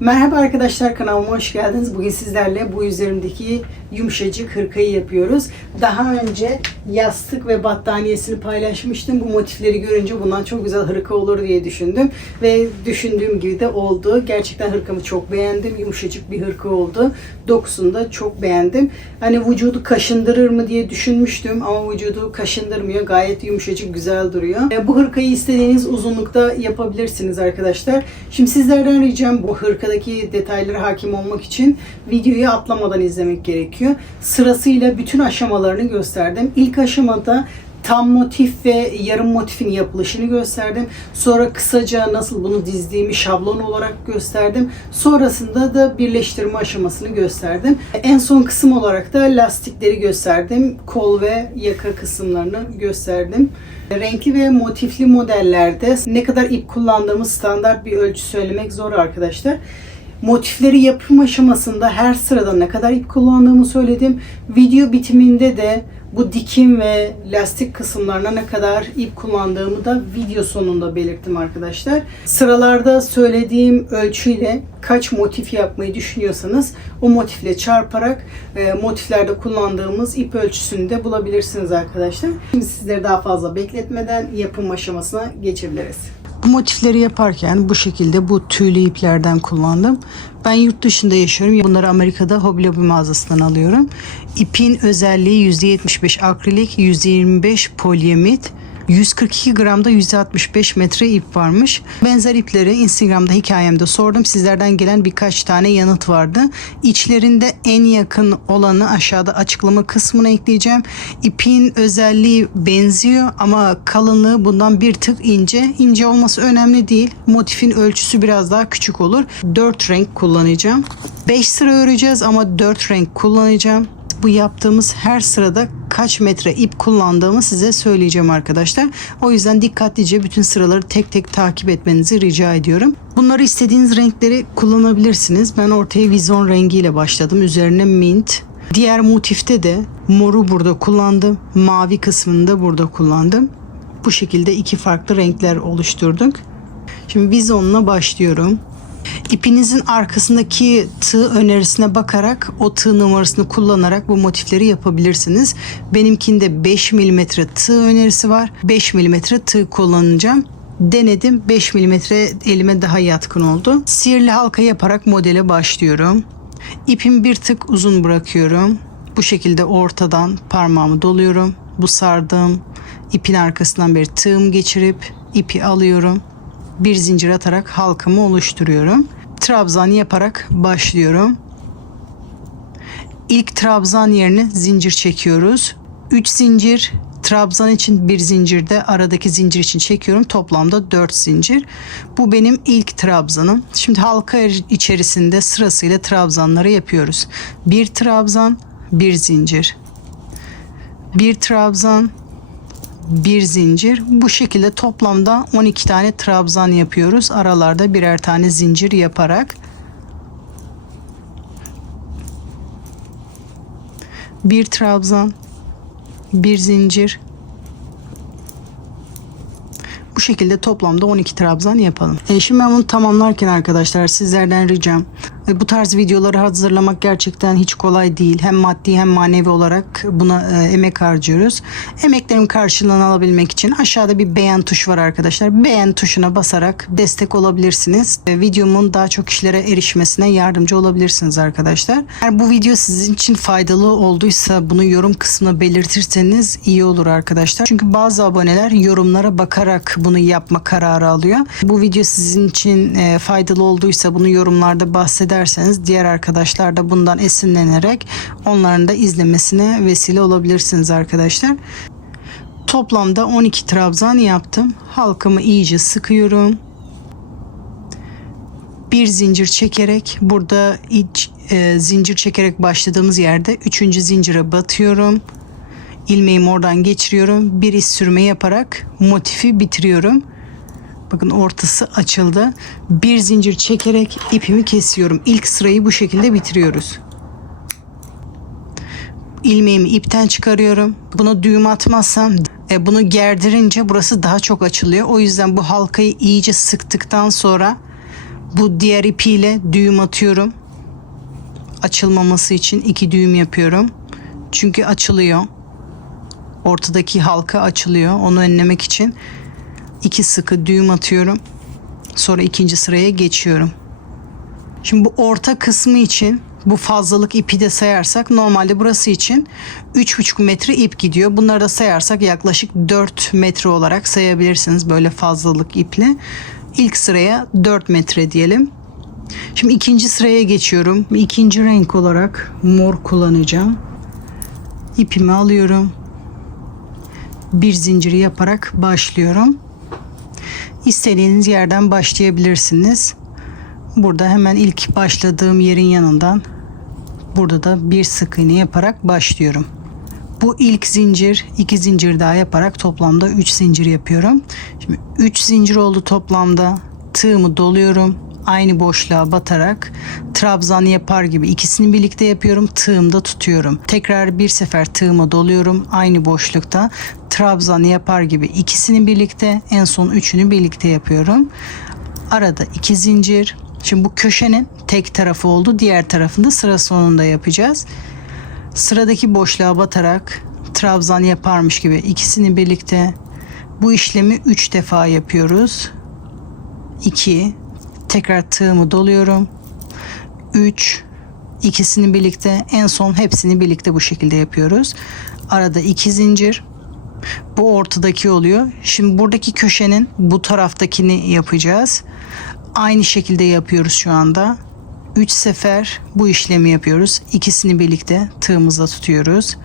Merhaba arkadaşlar, kanalıma hoş geldiniz. Bugün sizlerle bu üzerimdeki yumuşacık hırkayı yapıyoruz. Daha önce yastık ve battaniyesini paylaşmıştım. Bu motifleri görünce bundan çok güzel hırka olur diye düşündüm. Ve düşündüğüm gibi de oldu. Gerçekten hırkamı çok beğendim. Yumuşacık bir hırka oldu. Dokusunu da çok beğendim. Hani vücudu kaşındırır mı diye düşünmüştüm ama vücudu kaşındırmıyor. Gayet yumuşacık, güzel duruyor. Bu hırkayı istediğiniz uzunlukta yapabilirsiniz arkadaşlar. Şimdi sizlerden ricam bu hırkadaki detaylara hakim olmak için videoyu atlamadan izlemek gerekiyor. Sırasıyla bütün aşamalarını gösterdim. İlk aşamada tam motif ve yarım motifin yapılışını gösterdim. Sonra kısaca nasıl bunu dizdiğimi şablon olarak gösterdim. Sonrasında da birleştirme aşamasını gösterdim. En son kısım olarak da lastikleri gösterdim. Kol ve yaka kısımlarını gösterdim. Renkli ve motifli modellerde ne kadar ip kullandığımız standart bir ölçü söylemek zor arkadaşlar. Motifleri yapım aşamasında her sırada ne kadar ip kullandığımı söyledim. Video bitiminde de bu dikim ve lastik kısımlarına ne kadar ip kullandığımı da video sonunda belirttim arkadaşlar. Sıralarda söylediğim ölçüyle kaç motif yapmayı düşünüyorsanız o motifle çarparak motiflerde kullandığımız ip ölçüsünü de bulabilirsiniz arkadaşlar. Şimdi sizleri daha fazla bekletmeden yapım aşamasına geçebiliriz. Bu motifleri yaparken bu şekilde bu tüylü iplerden kullandım. Ben yurt dışında yaşıyorum. Bunları Amerika'da Hobby Lobby mağazasından alıyorum. İpin özelliği %75 akrilik, %25 polyamit. 142 gramda 165 metre ip varmış. Benzer ipleri Instagram'da hikayemde sordum. Sizlerden gelen birkaç tane yanıt vardı. İçlerinde en yakın olanı aşağıda açıklama kısmına ekleyeceğim. İpin özelliği benziyor ama kalınlığı bundan bir tık ince. İnce olması önemli değil. Motifin ölçüsü biraz daha küçük olur. 4 renk kullanacağım. 5 sıra öreceğiz ama 4 renk kullanacağım. Bu yaptığımız her sırada kaç metre ip kullandığımı size söyleyeceğim arkadaşlar. O yüzden dikkatlice bütün sıraları tek tek takip etmenizi rica ediyorum. Bunları istediğiniz renkleri kullanabilirsiniz. Ben ortaya vizon rengiyle başladım. Üzerine mint. Diğer motifte de moru burada kullandım. Mavi kısmını da burada kullandım. Bu şekilde iki farklı renkler oluşturduk. Şimdi vizonla başlıyorum. İpinizin arkasındaki tığ önerisine bakarak o tığ numarasını kullanarak bu motifleri yapabilirsiniz. Benimkinde 5 mm tığ önerisi var. 5 mm tığ kullanacağım. Denedim. 5 mm elime daha yatkın oldu. Sihirli halka yaparak modele başlıyorum. İpimi bir tık uzun bırakıyorum. Bu şekilde ortadan parmağımı doluyorum. Bu sardığım ipin arkasından beri tığım geçirip ipi alıyorum. Bir zincir atarak halkamı oluşturuyorum. Trabzan yaparak başlıyorum. İlk trabzan yerine zincir çekiyoruz. 3 zincir, trabzan için bir zincir de aradaki zincir için çekiyorum. Toplamda 4 zincir. Bu benim ilk trabzanım. Şimdi halka içerisinde sırasıyla trabzanları yapıyoruz. Bir trabzan, bir zincir. Bir trabzan, bir zincir. Bu şekilde toplamda 12 tane trabzan yapıyoruz. Aralarda birer tane zincir yaparak. Bir trabzan, bir zincir. Bu şekilde toplamda 12 trabzan yapalım. Şimdi ben bunu tamamlarken arkadaşlar sizlerden ricam, bu tarz videoları hazırlamak gerçekten hiç kolay değil. Hem maddi hem manevi olarak buna emek harcıyoruz. Emeklerimin karşılığını alabilmek için aşağıda bir beğen tuşu var arkadaşlar. Beğen tuşuna basarak destek olabilirsiniz. Videomun daha çok kişilere erişmesine yardımcı olabilirsiniz arkadaşlar. Eğer bu video sizin için faydalı olduysa bunu yorum kısmına belirtirseniz iyi olur arkadaşlar. Çünkü bazı aboneler yorumlara bakarak bunu yapma kararı alıyor. Bu video sizin için faydalı olduysa bunu yorumlarda bahsederseniz diğer arkadaşlar da bundan esinlenerek onların da izlemesine vesile olabilirsiniz arkadaşlar. Toplamda 12 trabzan yaptım. Halkamı iyice sıkıyorum. Bir zincir çekerek burada zincir çekerek başladığımız yerde 3. zincire batıyorum. İlmeğimi oradan geçiriyorum. Bir iz sürme yaparak motifi bitiriyorum. Bakın ortası açıldı. Bir zincir çekerek ipimi kesiyorum. İlk sırayı bu şekilde bitiriyoruz. İlmeğimi ipten çıkarıyorum. Bunu düğüm atmazsam bunu gerdirince burası daha çok açılıyor. O yüzden bu halkayı iyice sıktıktan sonra Bu diğer ipiyle düğüm atıyorum. Açılmaması için 2 düğüm yapıyorum. Çünkü açılıyor. Ortadaki halka açılıyor. Onu önlemek için 2 sıkı düğüm atıyorum. Sonra ikinci sıraya geçiyorum. Şimdi bu orta kısmı için bu fazlalık ipi de sayarsak normalde burası için 3,5 metre ip gidiyor. Bunları da sayarsak yaklaşık 4 metre olarak sayabilirsiniz böyle fazlalık iple. İlk sıraya 4 metre diyelim. Şimdi ikinci sıraya geçiyorum. İkinci renk olarak mor kullanacağım. İpimi alıyorum. Bir zinciri yaparak başlıyorum. İstediğiniz yerden başlayabilirsiniz. Burada hemen ilk başladığım yerin yanından burada da bir sık iğne yaparak başlıyorum. Bu ilk zincir, 2 zincir daha yaparak toplamda 3 zincir yapıyorum. Şimdi 3 zincir oldu toplamda. Tığımı doluyorum. Aynı boşluğa batarak trabzan yapar gibi ikisini birlikte yapıyorum. Tığımda tutuyorum. Tekrar bir sefer tığıma doluyorum. Aynı boşlukta trabzan yapar gibi ikisini birlikte, en son üçünü birlikte yapıyorum. Arada 2 zincir. Şimdi bu köşenin tek tarafı oldu. Diğer tarafında sıra sonunda yapacağız. Sıradaki boşluğa batarak trabzan yaparmış gibi ikisini birlikte bu işlemi 3 defa yapıyoruz. 2, tekrar tığımı doluyorum. 3, ikisini birlikte, en son hepsini birlikte bu şekilde yapıyoruz. Arada 2 zincir. Bu ortadaki oluyor. Şimdi buradaki köşenin bu taraftakini yapacağız. Aynı şekilde yapıyoruz şu anda. 3 sefer bu işlemi yapıyoruz. İkisini birlikte tığımızla tutuyoruz.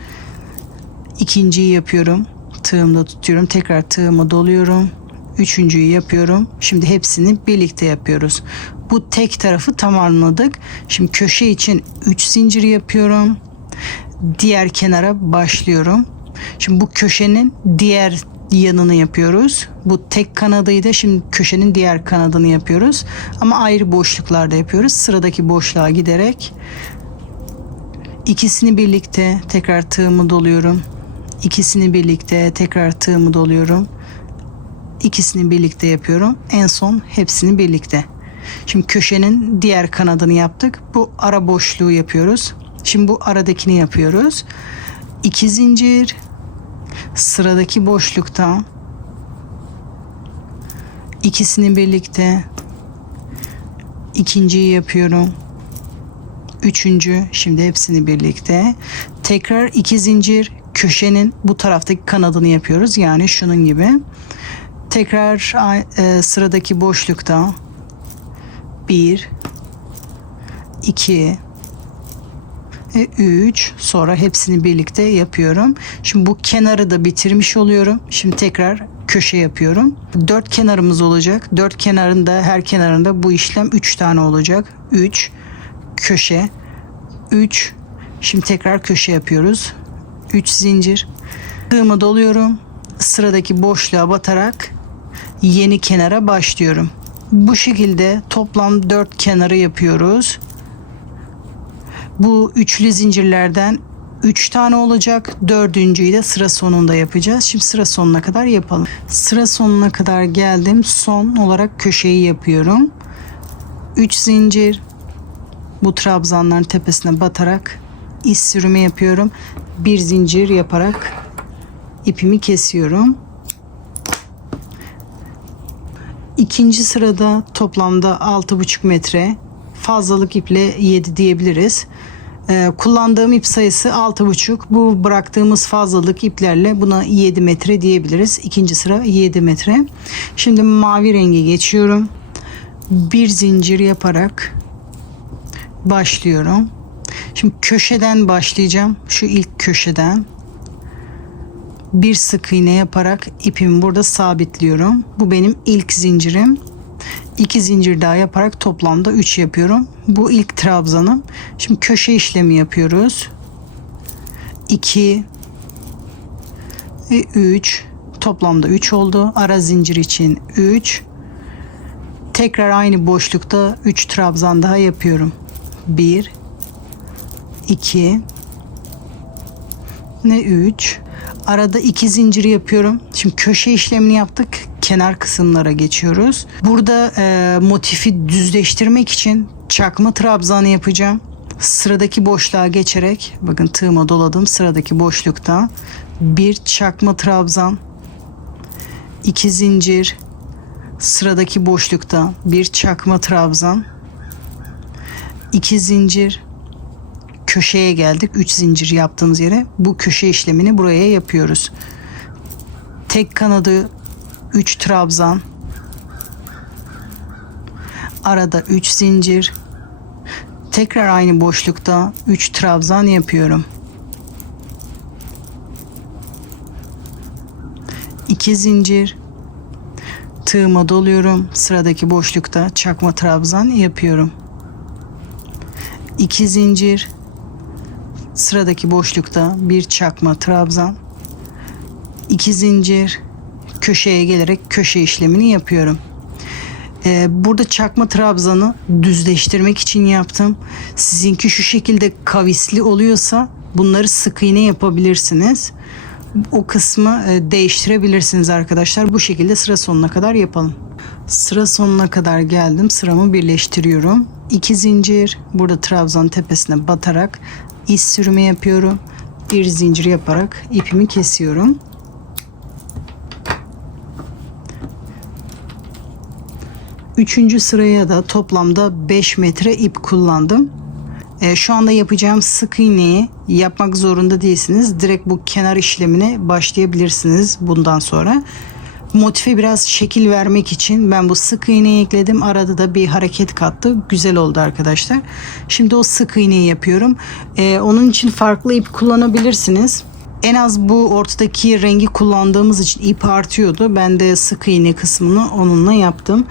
İkinciyi yapıyorum. Tığımda tutuyorum. Tekrar tığımı doluyorum. Üçüncüyü yapıyorum. Şimdi hepsini birlikte yapıyoruz. Bu tek tarafı tamamladık. Şimdi köşe için 3 zincir yapıyorum. Diğer kenara başlıyorum. Şimdi bu köşenin diğer yanını yapıyoruz. Bu tek kanadıydı. Şimdi köşenin diğer kanadını yapıyoruz. Ama ayrı boşluklarda yapıyoruz. Sıradaki boşluğa giderek ikisini birlikte tekrar tığımı doluyorum. İkisini birlikte tekrar tığımı doluyorum. İkisini birlikte yapıyorum. En son hepsini birlikte. Şimdi köşenin diğer kanadını yaptık. Bu ara boşluğu yapıyoruz. Şimdi bu aradakini yapıyoruz. 2 zincir. Sıradaki boşlukta ikisini birlikte, ikinciyi yapıyorum. Üçüncü, şimdi hepsini birlikte. Tekrar 2 zincir, köşenin bu taraftaki kanadını yapıyoruz. Yani şunun gibi. Tekrar sıradaki boşlukta 1, 2 ve 3, sonra hepsini birlikte yapıyorum. Şimdi bu kenarı da bitirmiş oluyorum. Şimdi tekrar köşe yapıyorum. 4 kenarımız olacak. 4 kenarında, her kenarında bu işlem 3 tane olacak. 3 köşe, 3, şimdi tekrar köşe yapıyoruz. 3 zincir. Tığımı doluyorum. Sıradaki boşluğa batarak yeni kenara başlıyorum. Bu şekilde toplam 4 kenarı yapıyoruz. Bu üçlü zincirlerden 3 tane olacak. Dördüncüyü de sıra sonunda yapacağız. Şimdi sıra sonuna kadar yapalım. Sıra sonuna kadar geldim. Son olarak köşeyi yapıyorum. 3 zincir. Bu trabzanların tepesine batarak iz sürümü yapıyorum. 1 zincir yaparak ipimi kesiyorum. İkinci sırada toplamda 6,5 metre. Fazlalık iple 7 diyebiliriz. Kullandığım ip sayısı 6,5. Bu bıraktığımız fazlalık iplerle buna 7 metre diyebiliriz. İkinci sıra 7 metre. Şimdi mavi rengi geçiyorum. 1 zincir yaparak başlıyorum. Şimdi köşeden başlayacağım. Şu ilk köşeden. Bir sık iğne yaparak ipimi burada sabitliyorum. Bu benim ilk zincirim. 2 zincir daha yaparak toplamda 3 yapıyorum. Bu ilk trabzanım. Şimdi köşe işlemi yapıyoruz. 2 ve 3. Toplamda 3 oldu. Ara zincir için 3. Tekrar aynı boşlukta 3 trabzan daha yapıyorum. 1 2 ve 3. Arada 2 zincir yapıyorum. Şimdi köşe işlemini yaptık. Kenar kısımlara geçiyoruz. Burada motifi düzleştirmek için çakma trabzanı yapacağım. Sıradaki boşluğa geçerek, bakın tığıma doladım. Sıradaki boşlukta bir çakma trabzan, 2 zincir, sıradaki boşlukta bir çakma trabzan, 2 zincir, köşeye geldik. 3 zincir yaptığımız yere bu köşe işlemini buraya yapıyoruz. Tek kanadı 3 trabzan, arada 3 zincir, tekrar aynı boşlukta 3 trabzan yapıyorum. 2 zincir, tığıma doluyorum. Sıradaki boşlukta çakma trabzan yapıyorum. 2 zincir, sıradaki boşlukta bir çakma trabzan, 2 zincir, köşeye gelerek köşe işlemini yapıyorum. Burada çakma trabzanı düzleştirmek için yaptım. Sizinki şu şekilde kavisli oluyorsa bunları sık iğne yapabilirsiniz. O kısmı değiştirebilirsiniz arkadaşlar. Bu şekilde sıra sonuna kadar yapalım. Sıra sonuna kadar geldim. Sıramı birleştiriyorum. 2 zincir, burada trabzanın tepesine batarak iz sürümü yapıyorum. Bir zincir yaparak ipimi kesiyorum. Üçüncü sıraya da toplamda 5 metre ip kullandım. Şu anda yapacağım sık iğneyi yapmak zorunda değilsiniz. Direkt bu kenar işlemine başlayabilirsiniz bundan sonra. Motife biraz şekil vermek için ben bu sık iğneyi ekledim. Arada da bir hareket kattı. Güzel oldu arkadaşlar. Şimdi o sık iğneyi yapıyorum. Onun için farklı ip kullanabilirsiniz. En az bu ortadaki rengi kullandığımız için ip artıyordu. Ben de sık iğne kısmını onunla yaptım.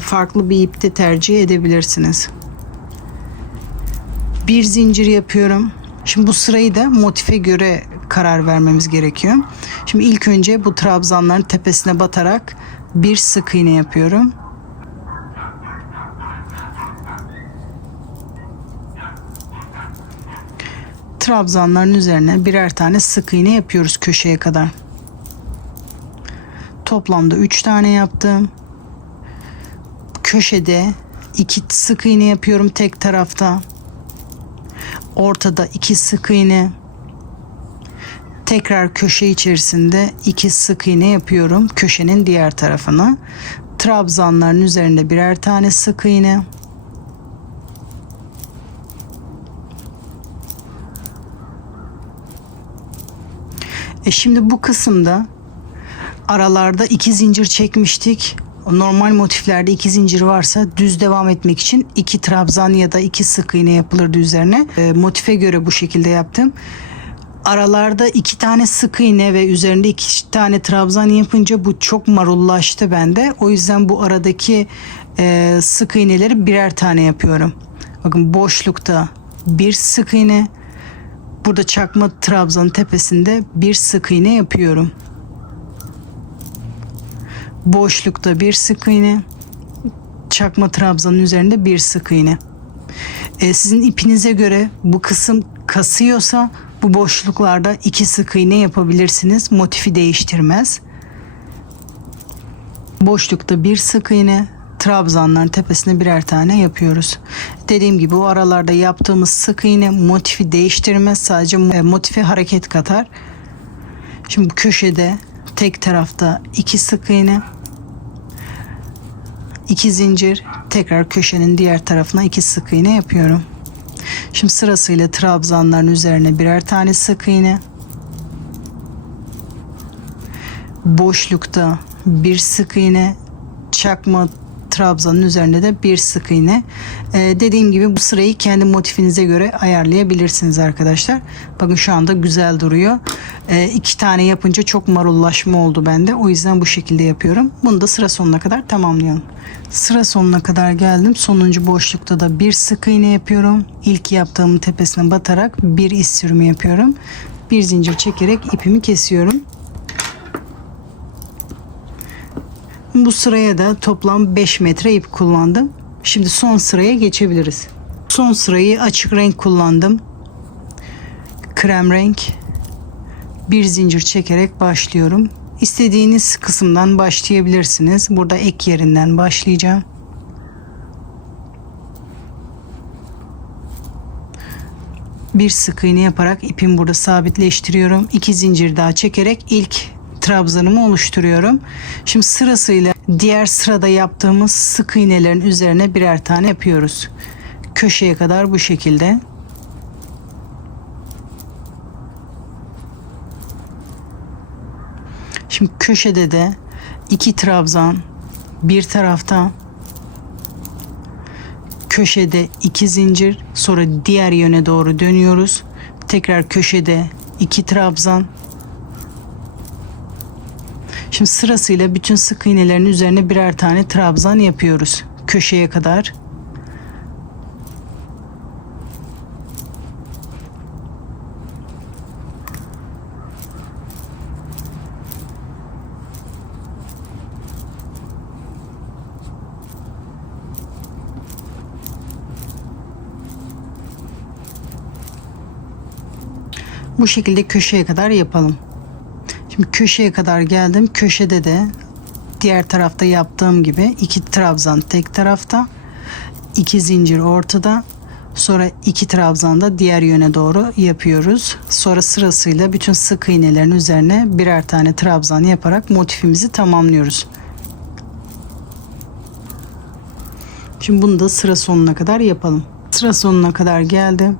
Farklı bir ip de tercih edebilirsiniz. Bir zincir yapıyorum. Şimdi bu sırayı da motife göre karar vermemiz gerekiyor. Şimdi ilk önce bu trabzanların tepesine batarak bir sık iğne yapıyorum. Trabzanların üzerine birer tane sık iğne yapıyoruz köşeye kadar. Toplamda 3 tane yaptım. Köşede 2 sık iğne yapıyorum tek tarafta. Ortada 2 sık iğne. Tekrar köşe içerisinde 2 sık iğne yapıyorum köşenin diğer tarafına. Trabzanların üzerinde birer tane sık iğne. Şimdi bu kısımda aralarda 2 zincir çekmiştik. Normal motiflerde 2 zincir varsa düz devam etmek için 2 trabzan ya da 2 sık iğne yapılırdı üzerine. Motife göre bu şekilde yaptım. Aralarda 2 tane sık iğne ve üzerinde 2 tane trabzan yapınca bu çok marullaştı bende. O yüzden bu aradaki sık iğneleri birer tane yapıyorum. Bakın boşlukta bir sık iğne. Burada çakma trabzanın tepesinde bir sık iğne yapıyorum. Boşlukta bir sık iğne. Çakma trabzanın üzerinde bir sık iğne. Sizin ipinize göre bu kısım kasıyorsa bu boşluklarda 2 sık iğne yapabilirsiniz. Motifi değiştirmez. Boşlukta bir sık iğne, trabzanların tepesine birer tane yapıyoruz. Dediğim gibi o aralarda yaptığımız sık iğne motifi değiştirmez. Sadece motife hareket katar. Şimdi bu köşede tek tarafta 2 sık iğne, 2 zincir, tekrar köşenin diğer tarafına 2 sık iğne yapıyorum. Şimdi sırasıyla trabzanların üzerine birer tane sık iğne. Boşlukta bir sık iğne, çakma trabzanın üzerinde de bir sık iğne. Dediğim gibi bu sırayı kendi motifinize göre ayarlayabilirsiniz arkadaşlar. Bakın şu anda güzel duruyor. 2 tane yapınca çok marullaşma oldu bende. O yüzden bu şekilde yapıyorum. Bunu da sıra sonuna kadar tamamlıyorum. Sıra sonuna kadar geldim. Sonuncu boşlukta da bir sık iğne yapıyorum. İlk yaptığımın tepesine batarak bir iz sürümü yapıyorum. Bir zincir çekerek ipimi kesiyorum. Bu sıraya da toplam 5 metre ip kullandım. Şimdi son sıraya geçebiliriz. Son sırayı açık renk kullandım. Krem renk. Bir zincir çekerek başlıyorum. İstediğiniz kısımdan başlayabilirsiniz. Burada ek yerinden başlayacağım. Bir sık iğne yaparak ipimi burada sabitleştiriyorum. 2 zincir daha çekerek ilk trabzanımı oluşturuyorum. Şimdi sırasıyla diğer sırada yaptığımız sık iğnelerin üzerine birer tane yapıyoruz. Köşeye kadar bu şekilde. Şimdi köşede de 2 trabzan bir tarafta, köşede 2 zincir, sonra diğer yöne doğru dönüyoruz. Tekrar köşede 2 trabzan. Şimdi sırasıyla bütün sık iğnelerin üzerine birer tane trabzan yapıyoruz köşeye kadar. Bu şekilde köşeye kadar yapalım. Şimdi köşeye kadar geldim. Köşede de diğer tarafta yaptığım gibi 2 trabzan tek tarafta, 2 zincir ortada, sonra 2 trabzan da diğer yöne doğru yapıyoruz. Sonra sırasıyla bütün sık iğnelerin üzerine birer tane trabzan yaparak motifimizi tamamlıyoruz. Şimdi bunu da sıra sonuna kadar yapalım. Sıra sonuna kadar geldim.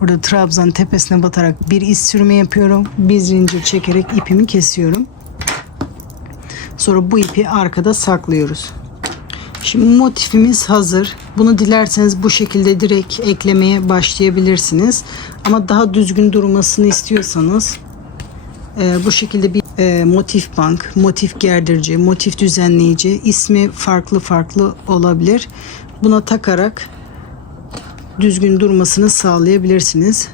Burada trabzan tepesine batarak bir iz sürme yapıyorum. Bir zincir çekerek ipimi kesiyorum. Sonra bu ipi arkada saklıyoruz. Şimdi motifimiz hazır. Bunu dilerseniz bu şekilde direkt eklemeye başlayabilirsiniz. Ama daha düzgün durmasını istiyorsanız bu şekilde bir motif bank, motif gerdirici, motif düzenleyici, ismi farklı olabilir. Buna takarak düzgün durmasını sağlayabilirsiniz.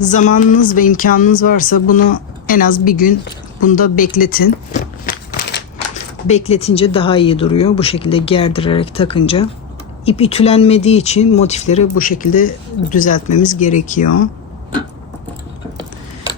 Zamanınız ve imkanınız varsa bunu en az bir gün bunda bekletin. Bekletince daha iyi duruyor. Bu şekilde gerdirerek takınca. İp ütülenmediği için motifleri bu şekilde düzeltmemiz gerekiyor.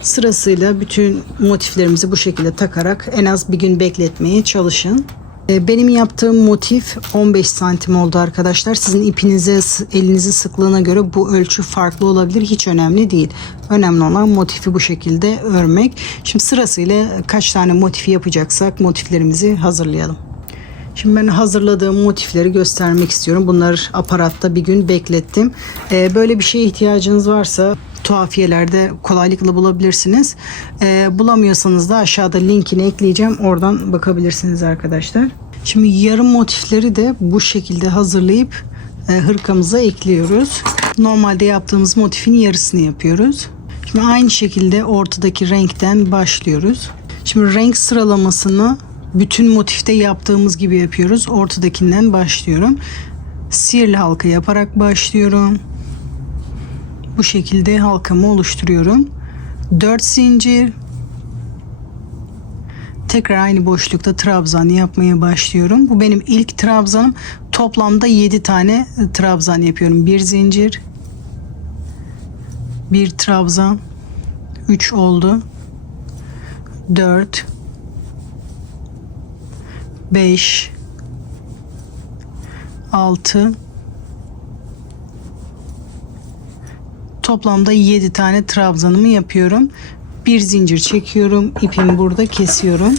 Sırasıyla bütün motiflerimizi bu şekilde takarak en az bir gün bekletmeye çalışın. Benim yaptığım motif 15 santim oldu arkadaşlar. Sizin ipinize, elinizin sıklığına göre bu ölçü farklı olabilir. Hiç önemli değil. Önemli olan motifi bu şekilde örmek. Şimdi sırasıyla kaç tane motif yapacaksak motiflerimizi hazırlayalım. Şimdi ben hazırladığım motifleri göstermek istiyorum. Bunları aparatta bir gün beklettim. Böyle bir şeye ihtiyacınız varsa tuhafiyelerde kolaylıkla bulabilirsiniz. Bulamıyorsanız da aşağıda linkini ekleyeceğim. Oradan bakabilirsiniz arkadaşlar. Şimdi yarım motifleri de bu şekilde hazırlayıp hırkamıza ekliyoruz. Normalde yaptığımız motifin yarısını yapıyoruz. Şimdi aynı şekilde ortadaki renkten başlıyoruz. Şimdi renk sıralamasını bütün motifte yaptığımız gibi yapıyoruz. Ortadakinden başlıyorum. Sihirli halka yaparak başlıyorum. Bu şekilde halkamı oluşturuyorum. 4 zincir. Tekrar aynı boşlukta trabzan yapmaya başlıyorum. Bu benim ilk trabzanım. Toplamda 7 tane trabzan yapıyorum. 1 zincir. 1 trabzan. 3 oldu. 4 5 6 toplamda 7 tane trabzanımı yapıyorum. Bir zincir çekiyorum. İpimi burada kesiyorum.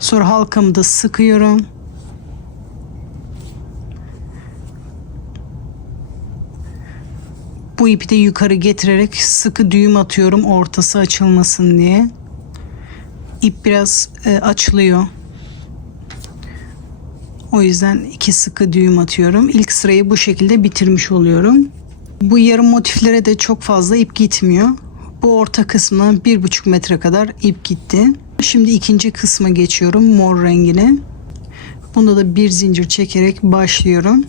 Sonra halkamı da sıkıyorum. Bu ipi de yukarı getirerek sıkı düğüm atıyorum ortası açılmasın diye. İp biraz açılıyor. O yüzden 2 sıkı düğüm atıyorum. İlk sırayı bu şekilde bitirmiş oluyorum. Bu yarım motiflere de çok fazla ip gitmiyor. Bu orta kısmına 1,5 metre kadar ip gitti. Şimdi ikinci kısma geçiyorum, mor rengine. Bunda da bir zincir çekerek başlıyorum.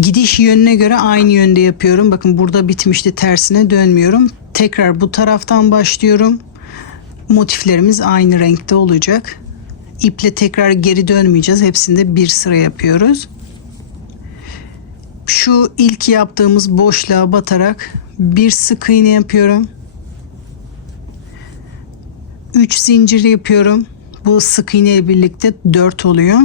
Gidiş yönüne göre aynı yönde yapıyorum. Bakın burada bitmişti, tersine dönmüyorum. Tekrar bu taraftan başlıyorum. Motiflerimiz aynı renkte olacak. İple tekrar geri dönmeyeceğiz. Hepsinde bir sıra yapıyoruz. Şu ilk yaptığımız boşluğa batarak Bir sık iğne yapıyorum. 3 zincir yapıyorum. Bu sık iğne ile birlikte 4 oluyor.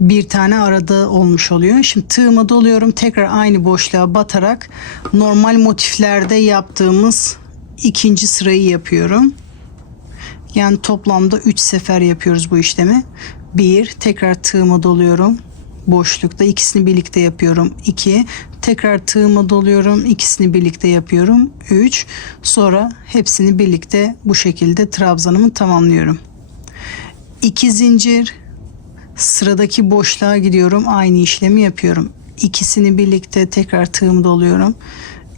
Bir tane arada olmuş oluyor. Şimdi tığıma doluyorum. Tekrar aynı boşluğa batarak normal motiflerde yaptığımız ikinci sırayı yapıyorum. Yani toplamda 3 sefer yapıyoruz bu işlemi. 1, tekrar tığıma doluyorum. Boşlukta ikisini birlikte yapıyorum. 2, tekrar tığıma doluyorum. İkisini birlikte yapıyorum. 3, sonra hepsini birlikte bu şekilde trabzanımı tamamlıyorum. 2 zincir, sıradaki boşluğa gidiyorum. Aynı işlemi yapıyorum. İkisini birlikte tekrar tığımı doluyorum.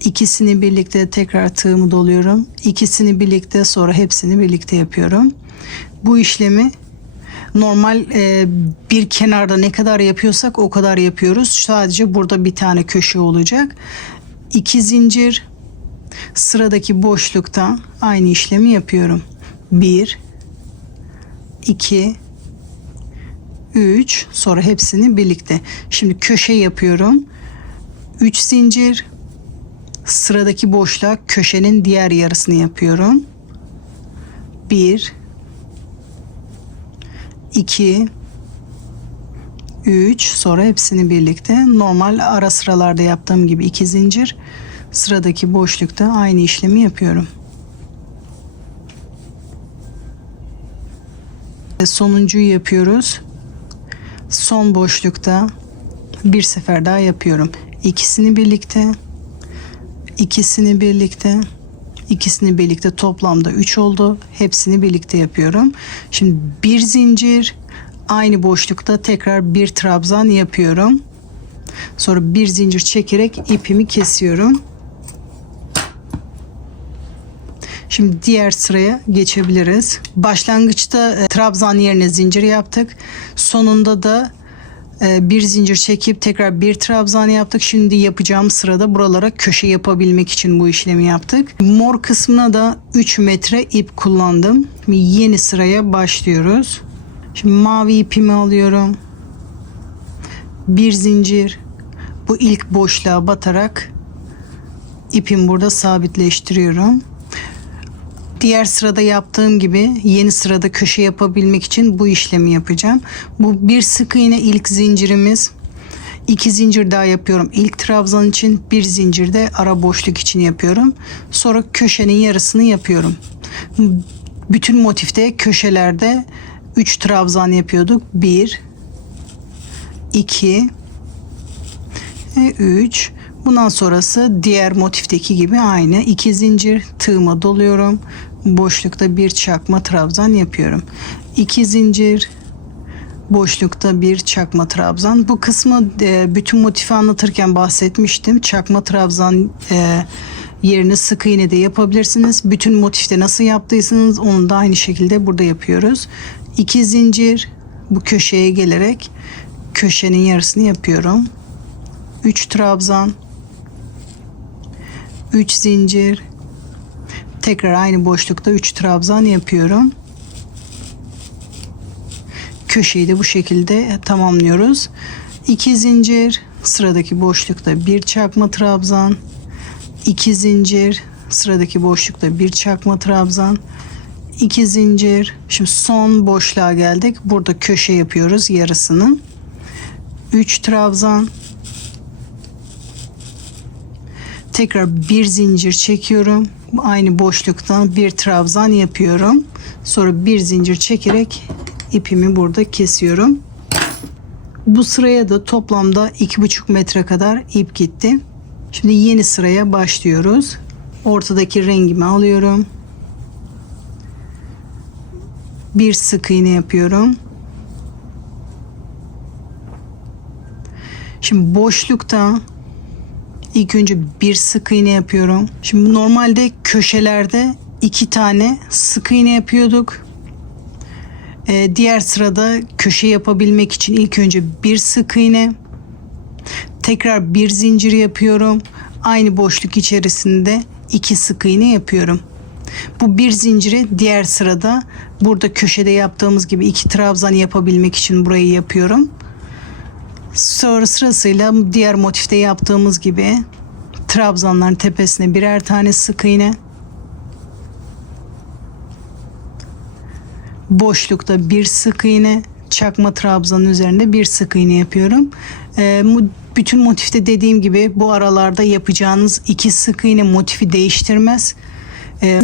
İkisini birlikte tekrar tığımı doluyorum. İkisini birlikte, sonra hepsini birlikte yapıyorum. Bu işlemi normal bir kenarda ne kadar yapıyorsak o kadar yapıyoruz. Sadece burada bir tane köşe olacak. 2 zincir, sıradaki boşlukta aynı işlemi yapıyorum. 1, 2, 3, sonra hepsini birlikte. Şimdi köşe yapıyorum. 3 zincir, sıradaki boşluğa köşenin diğer yarısını yapıyorum. 1, 2, 3, sonra hepsini birlikte. Normal ara sıralarda yaptığım gibi 2 zincir, sıradaki boşlukta aynı işlemi yapıyorum. Sonuncuyu yapıyoruz. Son boşlukta bir sefer daha yapıyorum. İkisini birlikte, ikisini birlikte, ikisini birlikte, toplamda 3 oldu. Hepsini birlikte yapıyorum. Şimdi bir zincir, aynı boşlukta tekrar bir trabzan yapıyorum. Sonra bir zincir çekerek ipimi kesiyorum. Şimdi diğer sıraya geçebiliriz. Başlangıçta trabzan yerine zincir yaptık. Sonunda da bir zincir çekip tekrar bir trabzan yaptık. Şimdi yapacağım sırada buralara köşe yapabilmek için bu işlemi yaptık. Mor kısmına da 3 metre ip kullandım. Şimdi yeni sıraya başlıyoruz. Şimdi mavi ipimi alıyorum. Bir zincir. Bu ilk boşluğa batarak ipimi burada sabitleştiriyorum. Diğer sırada yaptığım gibi yeni sırada köşe yapabilmek için bu işlemi yapacağım. Bu bir sık iğne ilk zincirimiz. 2 zincir daha yapıyorum. İlk trabzan için, bir zincir de ara boşluk için yapıyorum. Sonra köşenin yarısını yapıyorum. Bütün motifte köşelerde 3 trabzan yapıyorduk. 1, 2 ve 3. Bundan sonrası diğer motifteki gibi aynı. 2 zincir, tığıma doluyorum. Boşlukta bir çakma trabzan yapıyorum. 2 zincir, boşlukta bir çakma trabzan. Bu kısmı bütün motifi anlatırken bahsetmiştim. Çakma trabzan yerini sık iğne de yapabilirsiniz. Bütün motifte nasıl yaptıysanız onu da aynı şekilde burada yapıyoruz. 2 zincir, bu köşeye gelerek köşenin yarısını yapıyorum. 3 trabzan, 3 zincir, tekrar aynı boşlukta 3 trabzan yapıyorum. Köşeyi de bu şekilde tamamlıyoruz. 2 zincir, sıradaki boşlukta bir çakma trabzan, 2 zincir, sıradaki boşlukta bir çakma trabzan, 2 zincir. Şimdi son boşluğa geldik. Burada köşe yapıyoruz yarısını. 3 trabzan, tekrar bir zincir çekiyorum. Aynı boşluktan bir trabzan yapıyorum. Sonra bir zincir çekerek ipimi burada kesiyorum. Bu sıraya da toplamda 2,5 metre kadar ip gitti. Şimdi yeni sıraya başlıyoruz. Ortadaki rengimi alıyorum. Bir sık iğne yapıyorum. Şimdi boşlukta İlk önce bir sık iğne yapıyorum. Şimdi normalde köşelerde 2 tane sık iğne yapıyorduk. Diğer sırada köşe yapabilmek için ilk önce bir sık iğne. Tekrar bir zincir yapıyorum. Aynı boşluk içerisinde 2 sık iğne yapıyorum. Bu bir zinciri diğer sırada burada köşede yaptığımız gibi 2 trabzan yapabilmek için burayı yapıyorum. Sonra sırasıyla diğer motifte yaptığımız gibi Trabzanların tepesine birer tane sık iğne. Boşlukta bir sık iğne. Çakma trabzanın üzerinde bir sık iğne yapıyorum. Bütün motifte dediğim gibi bu aralarda yapacağınız 2 sık iğne motifi değiştirmez.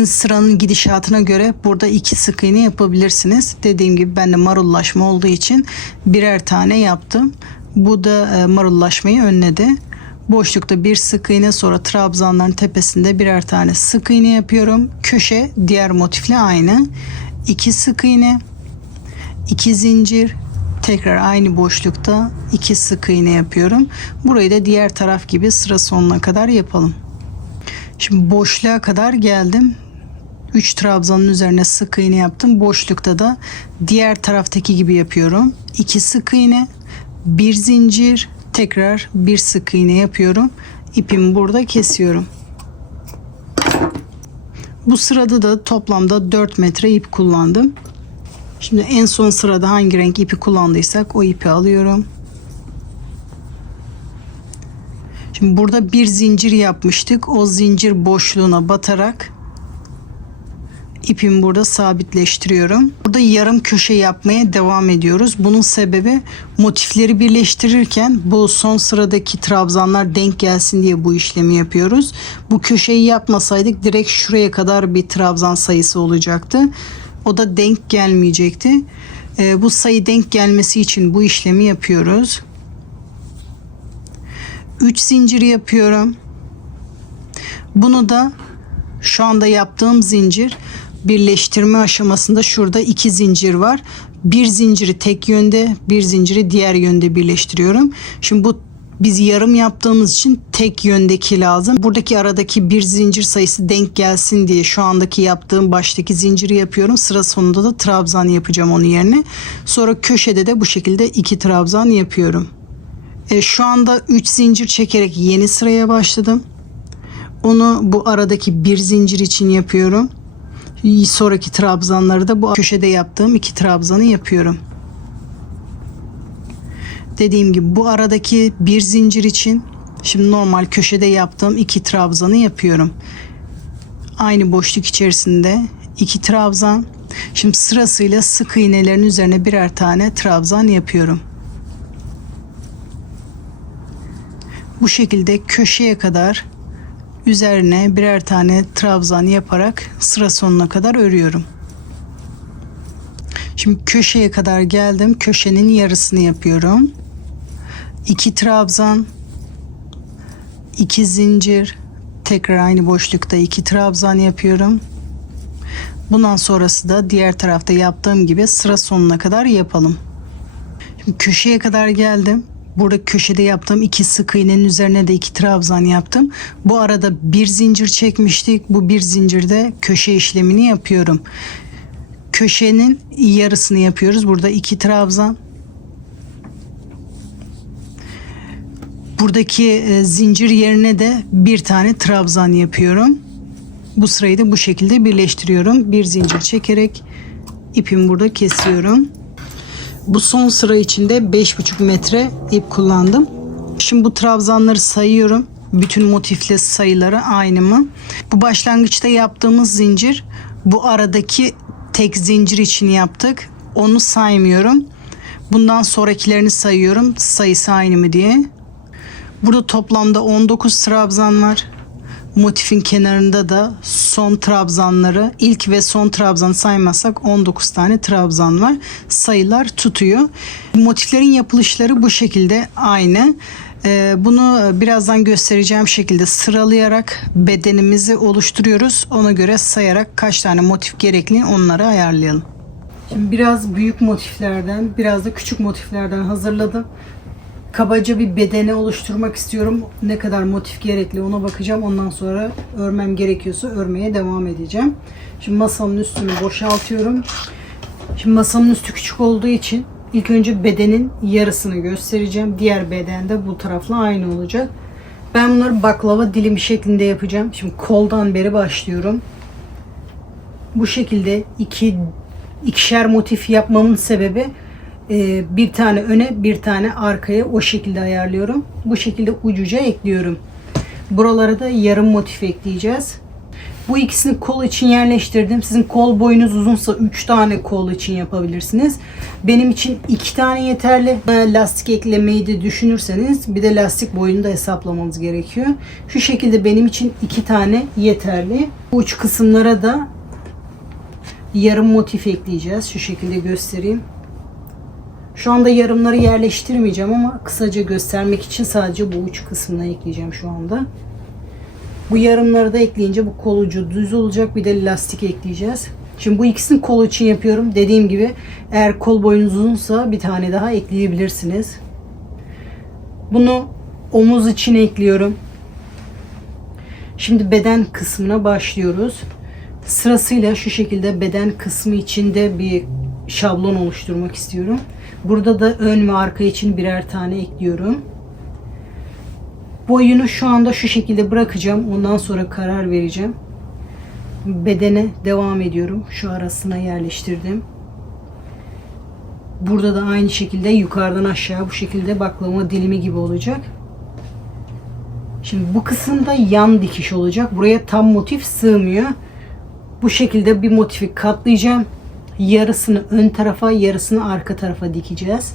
Sıranın gidişatına göre burada 2 sık iğne yapabilirsiniz. Dediğim gibi ben de marullaşma olduğu için birer tane yaptım. Bu da marullaşmayı önledi. Boşlukta bir sık iğne, sonra trabzanların tepesinde birer tane sık iğne yapıyorum. Köşe diğer motifle aynı. 2 sık iğne, 2 zincir, tekrar aynı boşlukta 2 sık iğne yapıyorum. Burayı da diğer taraf gibi sıra sonuna kadar yapalım. Şimdi boşluğa kadar geldim. 3 trabzanın üzerine sık iğne yaptım. Boşlukta da diğer taraftaki gibi yapıyorum. 2 sık iğne, 1 zincir, tekrar bir sık iğne yapıyorum. İpimi burada kesiyorum. Bu sırada da toplamda 4 metre ip kullandım. Şimdi en son sırada hangi renk ipi kullandıysak o ipi alıyorum. Şimdi burada bir zincir yapmıştık. O zincir boşluğuna batarak ipimi burada sabitleştiriyorum. Burada yarım köşe yapmaya devam ediyoruz. Bunun sebebi motifleri birleştirirken bu son sıradaki trabzanlar denk gelsin diye bu işlemi yapıyoruz. Bu köşeyi yapmasaydık direkt şuraya kadar bir trabzan sayısı olacaktı. O da denk gelmeyecekti. Bu sayı denk gelmesi için bu işlemi yapıyoruz. 3 zincir yapıyorum. Bunu da şu anda yaptığım zincir birleştirme aşamasında şurada 2 zincir var. Bir zinciri tek yönde, bir zinciri diğer yönde birleştiriyorum. Şimdi bu biz yarım yaptığımız için tek yöndeki lazım. Buradaki aradaki bir zincir sayısı denk gelsin diye şu andaki yaptığım baştaki zinciri yapıyorum. Sıra sonunda da trabzan yapacağım onun yerine. Sonra köşede de bu şekilde 2 trabzan yapıyorum. Şu anda 3 zincir çekerek yeni sıraya başladım. Onu bu aradaki bir zincir için yapıyorum. Sonraki trabzanları da bu köşede yaptığım 2 trabzanı yapıyorum. Dediğim gibi bu aradaki bir zincir için şimdi normal köşede yaptığım 2 trabzanı yapıyorum. Aynı boşluk içerisinde 2 trabzan. Şimdi sırasıyla sık iğnelerin üzerine birer tane trabzan yapıyorum. Bu şekilde köşeye kadar üzerine birer tane trabzan yaparak sıra sonuna kadar örüyorum. Şimdi köşeye kadar geldim. Köşenin yarısını yapıyorum. 2 trabzan, 2 zincir, tekrar aynı boşlukta 2 trabzan yapıyorum. Bundan sonrası da diğer tarafta yaptığım gibi sıra sonuna kadar yapalım. Şimdi köşeye kadar geldim. Burada köşede yaptığım 2 sık iğnenin üzerine de 2 trabzan yaptım. Bu arada bir zincir çekmiştik. Bu bir zincirde köşe işlemini yapıyorum. Köşenin yarısını yapıyoruz. Burada 2 trabzan. Buradaki zincir yerine de bir tane trabzan yapıyorum. Bu sırayı da bu şekilde birleştiriyorum. Bir zincir çekerek ipimi burada kesiyorum. Bu son sıra içinde 5,5 metre ip kullandım. Şimdi bu trabzanları sayıyorum. Bütün motifle sayıları aynı mı? Bu başlangıçta yaptığımız zincir, bu aradaki tek zincir için yaptık. Onu saymıyorum. Bundan sonrakilerini sayıyorum. Sayısı aynı mı diye. Burada toplamda 19 trabzan var. Motifin kenarında da son trabzanları, ilk ve son trabzanı saymazsak 19 tane trabzan var. Sayılar tutuyor. Motiflerin yapılışları bu şekilde aynı. Bunu birazdan göstereceğim şekilde sıralayarak bedenimizi oluşturuyoruz. Ona göre sayarak kaç tane motif gerekli onları ayarlayalım. Şimdi biraz büyük motiflerden, biraz da küçük motiflerden hazırladım. Kabaca bir bedeni oluşturmak istiyorum. Ne kadar motif gerekli ona bakacağım. Ondan sonra örmem gerekiyorsa örmeye devam edeceğim. Şimdi masamın üstünü boşaltıyorum. Şimdi masamın üstü küçük olduğu için ilk önce bedenin yarısını göstereceğim. Diğer beden de bu tarafla aynı olacak. Ben bunları baklava dilimi şeklinde yapacağım. Şimdi koldan beri başlıyorum. Bu şekilde ikişer motif yapmamın sebebi bir tane öne bir tane arkaya o şekilde ayarlıyorum. Bu şekilde ucuca ekliyorum. Buralara da yarım motif ekleyeceğiz. Bu ikisini kol için yerleştirdim. Sizin kol boyunuz uzunsa 3 tane kol için yapabilirsiniz. Benim için 2 tane yeterli. Lastik eklemeyi de düşünürseniz bir de lastik boyunu da hesaplamanız gerekiyor. Şu şekilde benim için 2 tane yeterli. Bu uç kısımlara da yarım motif ekleyeceğiz. Şu şekilde göstereyim. Şu anda yarımları yerleştirmeyeceğim ama kısaca göstermek için sadece bu uç kısmına ekleyeceğim şu anda. Bu yarımları da ekleyince bu kol ucu düz olacak. Bir de lastik ekleyeceğiz. Şimdi bu ikisini kol için yapıyorum. Dediğim gibi eğer kol boyunuz uzunsa bir tane daha ekleyebilirsiniz. Bunu omuz için ekliyorum. Şimdi beden kısmına başlıyoruz. Sırasıyla şu şekilde beden kısmı içinde bir şablon oluşturmak istiyorum. Burada da ön ve arka için birer tane ekliyorum. Boyunu şu anda şu şekilde bırakacağım. Ondan sonra karar vereceğim. Bedene devam ediyorum. Şu arasına yerleştirdim. Burada da aynı şekilde yukarıdan aşağı bu şekilde baklava dilimi gibi olacak. Şimdi bu kısımda yan dikiş olacak. Buraya tam motif sığmıyor. Bu şekilde bir motifi katlayacağım. Yarısını ön tarafa, yarısını arka tarafa dikeceğiz.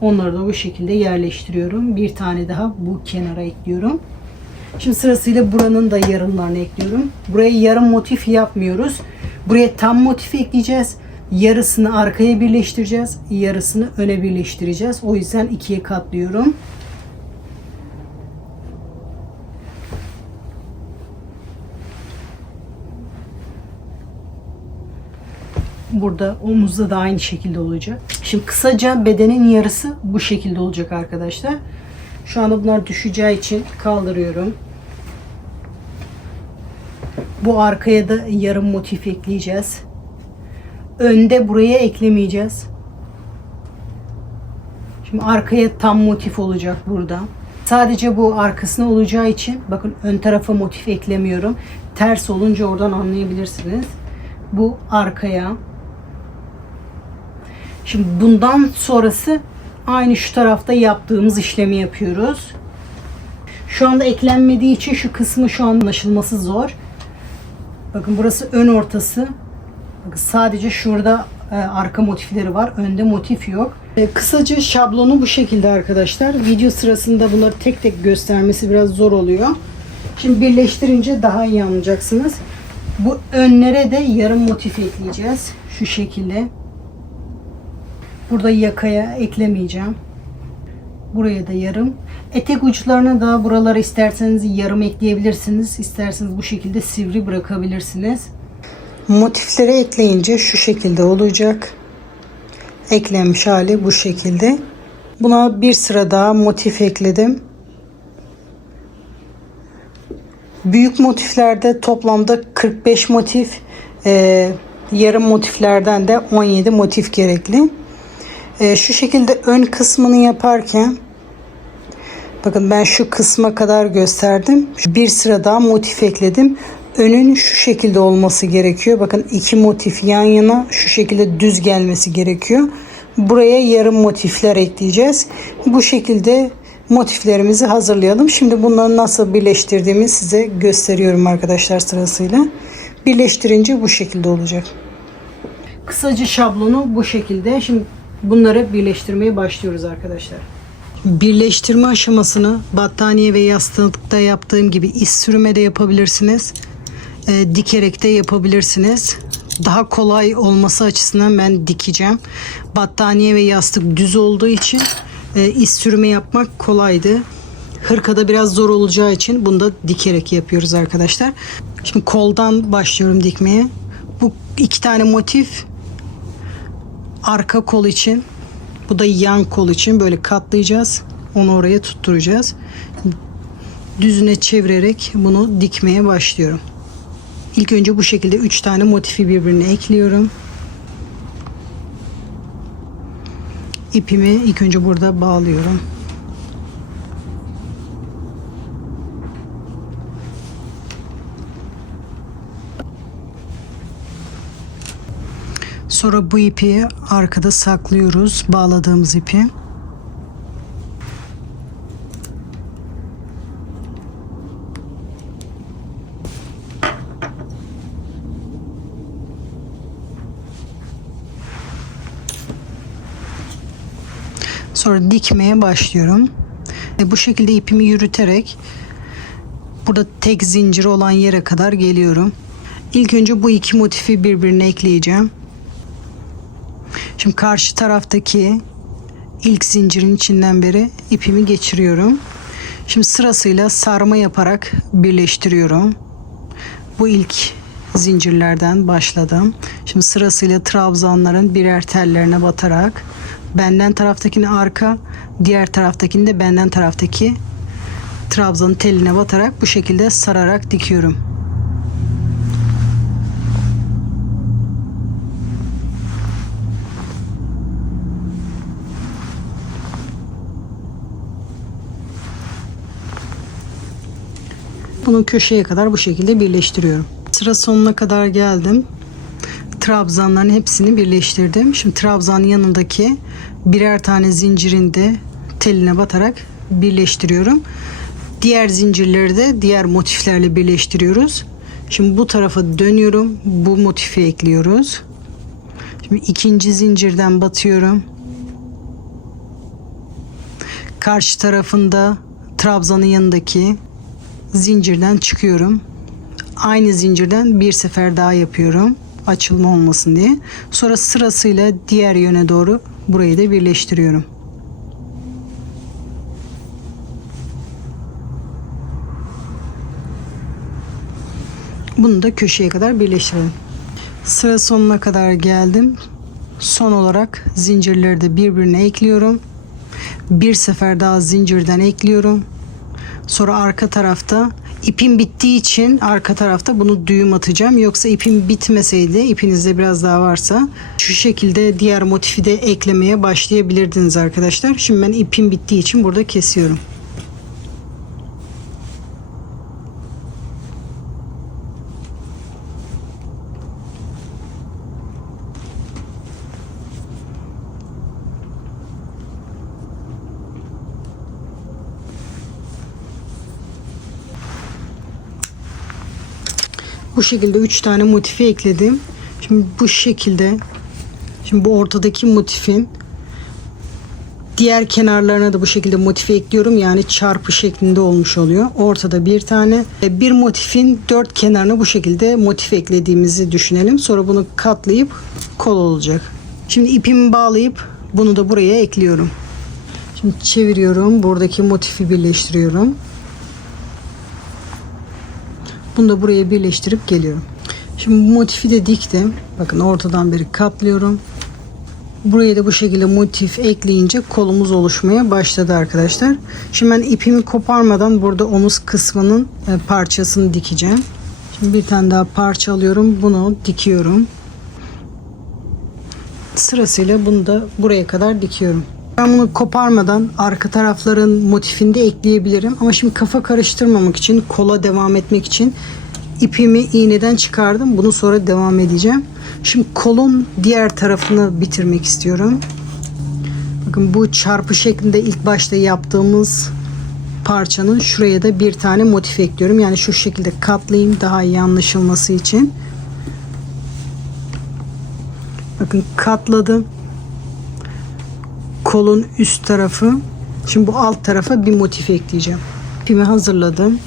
Onları da bu şekilde yerleştiriyorum. Bir tane daha bu kenara ekliyorum. Şimdi sırasıyla buranın da yarımlarını ekliyorum. Buraya yarım motif yapmıyoruz. Buraya tam motif ekleyeceğiz. Yarısını arkaya birleştireceğiz. Yarısını öne birleştireceğiz. O yüzden ikiye katlıyorum. Burada omuzda da aynı şekilde olacak. Şimdi kısaca bedenin yarısı bu şekilde olacak arkadaşlar. Şu anda bunlar düşeceği için kaldırıyorum. Bu arkaya da yarım motif ekleyeceğiz. Önde buraya eklemeyeceğiz. Şimdi arkaya tam motif olacak burada. Sadece bu arkasına olacağı için bakın ön tarafa motif eklemiyorum. Ters olunca oradan anlayabilirsiniz. Bu arkaya. Şimdi bundan sonrası aynı şu tarafta yaptığımız işlemi yapıyoruz. Şu anda eklenmediği için şu kısmı şu an anlaşılması zor. Bakın burası ön ortası. Bakın sadece şurada arka motifleri var. Önde motif yok. Kısaca şablonu bu şekilde arkadaşlar. Video sırasında bunları tek tek göstermesi biraz zor oluyor. Şimdi birleştirince daha iyi anlayacaksınız. Bu önlere de yarım motif ekleyeceğiz. Şu şekilde. Burada yakaya eklemeyeceğim. Buraya da yarım. Etek uçlarına da buralara isterseniz yarım ekleyebilirsiniz. İsterseniz bu şekilde sivri bırakabilirsiniz. Motifleri ekleyince şu şekilde olacak. Eklenmiş hali bu şekilde. Buna bir sıra daha motif ekledim. Büyük motiflerde toplamda 45 motif, yarım motiflerden de 17 motif gerekli. Şu şekilde ön kısmını yaparken bakın ben şu kısma kadar gösterdim. Bir sıra daha motif ekledim. Önün şu şekilde olması gerekiyor. Bakın iki motif yan yana şu şekilde düz gelmesi gerekiyor. Buraya yarım motifler ekleyeceğiz. Bu şekilde motiflerimizi hazırlayalım. Şimdi bunları nasıl birleştirdiğimi size gösteriyorum arkadaşlar sırasıyla. Birleştirince bu şekilde olacak. Kısaca şablonu bu şekilde. Şimdi bunları birleştirmeye başlıyoruz arkadaşlar. Birleştirme aşamasını battaniye ve yastıkta yaptığım gibi iç sürüme de yapabilirsiniz. Dikerek de yapabilirsiniz. Daha kolay olması açısından ben dikeceğim. Battaniye ve yastık düz olduğu için iç sürüme yapmak kolaydı. Hırkada biraz zor olacağı için bunu da dikerek yapıyoruz arkadaşlar. Şimdi koldan başlıyorum dikmeye. Bu iki tane motif arka kol için. Bu da yan kol için böyle katlayacağız. Onu oraya tutturacağız. Düzüne çevirerek bunu dikmeye başlıyorum. İlk önce bu şekilde 3 tane motifi birbirine ekliyorum. İpimi ilk önce burada bağlıyorum. Sonra bu ipi arkada saklıyoruz. Bağladığımız ipi. Sonra dikmeye başlıyorum. Bu şekilde ipimi yürüterek burada tek zincir olan yere kadar geliyorum. İlk önce bu iki motifi birbirine ekleyeceğim. Şimdi karşı taraftaki ilk zincirin içinden beri ipimi geçiriyorum. Şimdi sırasıyla sarma yaparak birleştiriyorum. Bu ilk zincirlerden başladım. Şimdi sırasıyla trabzanların birer tellerine batarak benden taraftakini arka, diğer taraftakini de benden taraftaki trabzanın teline batarak bu şekilde sararak dikiyorum. Bunu köşeye kadar bu şekilde birleştiriyorum. Sıra sonuna kadar geldim. Trabzanların hepsini birleştirdim. Şimdi trabzanın yanındaki birer tane zincirin de teline batarak birleştiriyorum. Diğer zincirleri de diğer motiflerle birleştiriyoruz. Şimdi bu tarafa dönüyorum. Bu motifi ekliyoruz. Şimdi ikinci zincirden batıyorum. Karşı tarafında trabzanın yanındaki zincirden çıkıyorum. Aynı zincirden bir sefer daha yapıyorum. Açılma olmasın diye. Sonra sırasıyla diğer yöne doğru burayı da birleştiriyorum. Bunu da köşeye kadar birleştirelim. Sıra sonuna kadar geldim. Son olarak zincirleri de birbirine ekliyorum. Bir sefer daha zincirden ekliyorum. Sonra arka tarafta ipim bittiği için arka tarafta bunu düğüm atacağım. Yoksa ipim bitmeseydi, ipinizde biraz daha varsa şu şekilde diğer motifi de eklemeye başlayabilirdiniz arkadaşlar. Şimdi ben ipim bittiği için burada kesiyorum. Bu şekilde 3 tane motifi ekledim. Şimdi bu şekilde, şimdi bu ortadaki motifin diğer kenarlarına da bu şekilde motifi ekliyorum. Yani çarpı şeklinde olmuş oluyor. Ortada bir tane. Bir motifin 4 kenarına bu şekilde motif eklediğimizi düşünelim. Sonra bunu katlayıp kol olacak. Şimdi ipimi bağlayıp bunu da buraya ekliyorum. Şimdi çeviriyorum. Buradaki motifi birleştiriyorum. Bunu da buraya birleştirip geliyorum. Şimdi bu motifi de diktim. Bakın ortadan beri katlıyorum. Buraya da bu şekilde motif ekleyince kolumuz oluşmaya başladı arkadaşlar. Şimdi ben ipimi koparmadan burada omuz kısmının parçasını dikeceğim. Şimdi bir tane daha parça alıyorum. Bunu dikiyorum. Sırasıyla bunu da buraya kadar dikiyorum. Ben bunu koparmadan arka tarafların motifini de ekleyebilirim. Ama şimdi kafa karıştırmamak için, kola devam etmek için ipimi iğneden çıkardım. Bunu sonra devam edeceğim. Şimdi kolun diğer tarafını bitirmek istiyorum. Bakın bu çarpı şeklinde ilk başta yaptığımız parçanın şuraya da bir tane motif ekliyorum. Yani şu şekilde katlayayım daha iyi anlaşılması için. Bakın katladım. Kolun üst tarafı. Şimdi bu alt tarafa bir motif ekleyeceğim. İpimi hazırladım.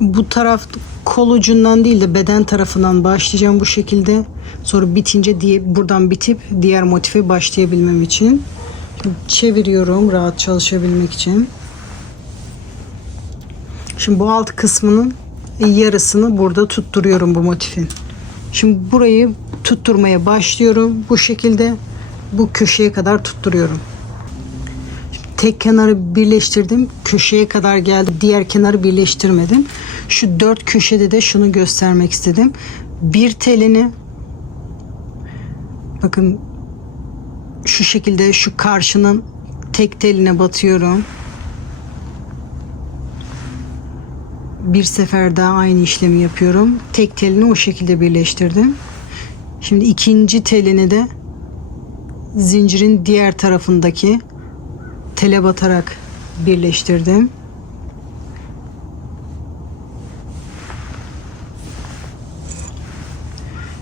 Bu taraf kol ucundan değil de beden tarafından başlayacağım bu şekilde. Sonra bitince buradan bitip diğer motife başlayabilmem için. Şimdi çeviriyorum rahat çalışabilmek için. Şimdi bu alt kısmının yarısını burada tutturuyorum bu motifin. Şimdi burayı tutturmaya başlıyorum. Bu şekilde bu köşeye kadar tutturuyorum. Tek kenarı birleştirdim. Köşeye kadar geldim. Diğer kenarı birleştirmedim. Şu 4 köşede de şunu göstermek istedim. Bir telini bakın şu şekilde şu karşının tek teline batıyorum. Bir sefer daha aynı işlemi yapıyorum. Tek telini o şekilde birleştirdim. Şimdi ikinci telini de zincirin diğer tarafındaki tele batarak birleştirdim.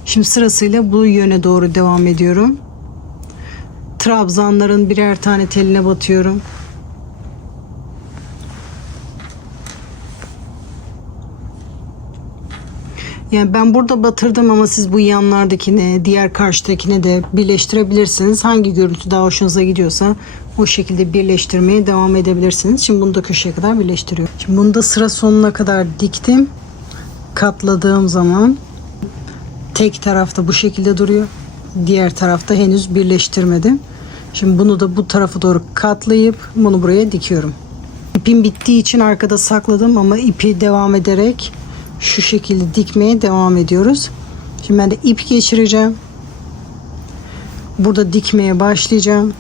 Şimdi sırasıyla bu yöne doğru devam ediyorum. trabzanların birer tane teline batıyorum. Yani ben burada batırdım ama siz bu yanlardakine, diğer karşıdakine de birleştirebilirsiniz. Hangi görüntü daha hoşunuza gidiyorsa o şekilde birleştirmeye devam edebilirsiniz. Şimdi bunu da köşeye kadar birleştiriyorum. Şimdi bunu da sıra sonuna kadar diktim. Katladığım zaman tek tarafta bu şekilde duruyor. Diğer tarafta henüz birleştirmedim. Şimdi bunu da bu tarafa doğru katlayıp bunu buraya dikiyorum. İpim bittiği için arkada sakladım ama ipi devam ederek şu şekilde dikmeye devam ediyoruz. Şimdi ben de ip geçireceğim. Burada dikmeye başlayacağım.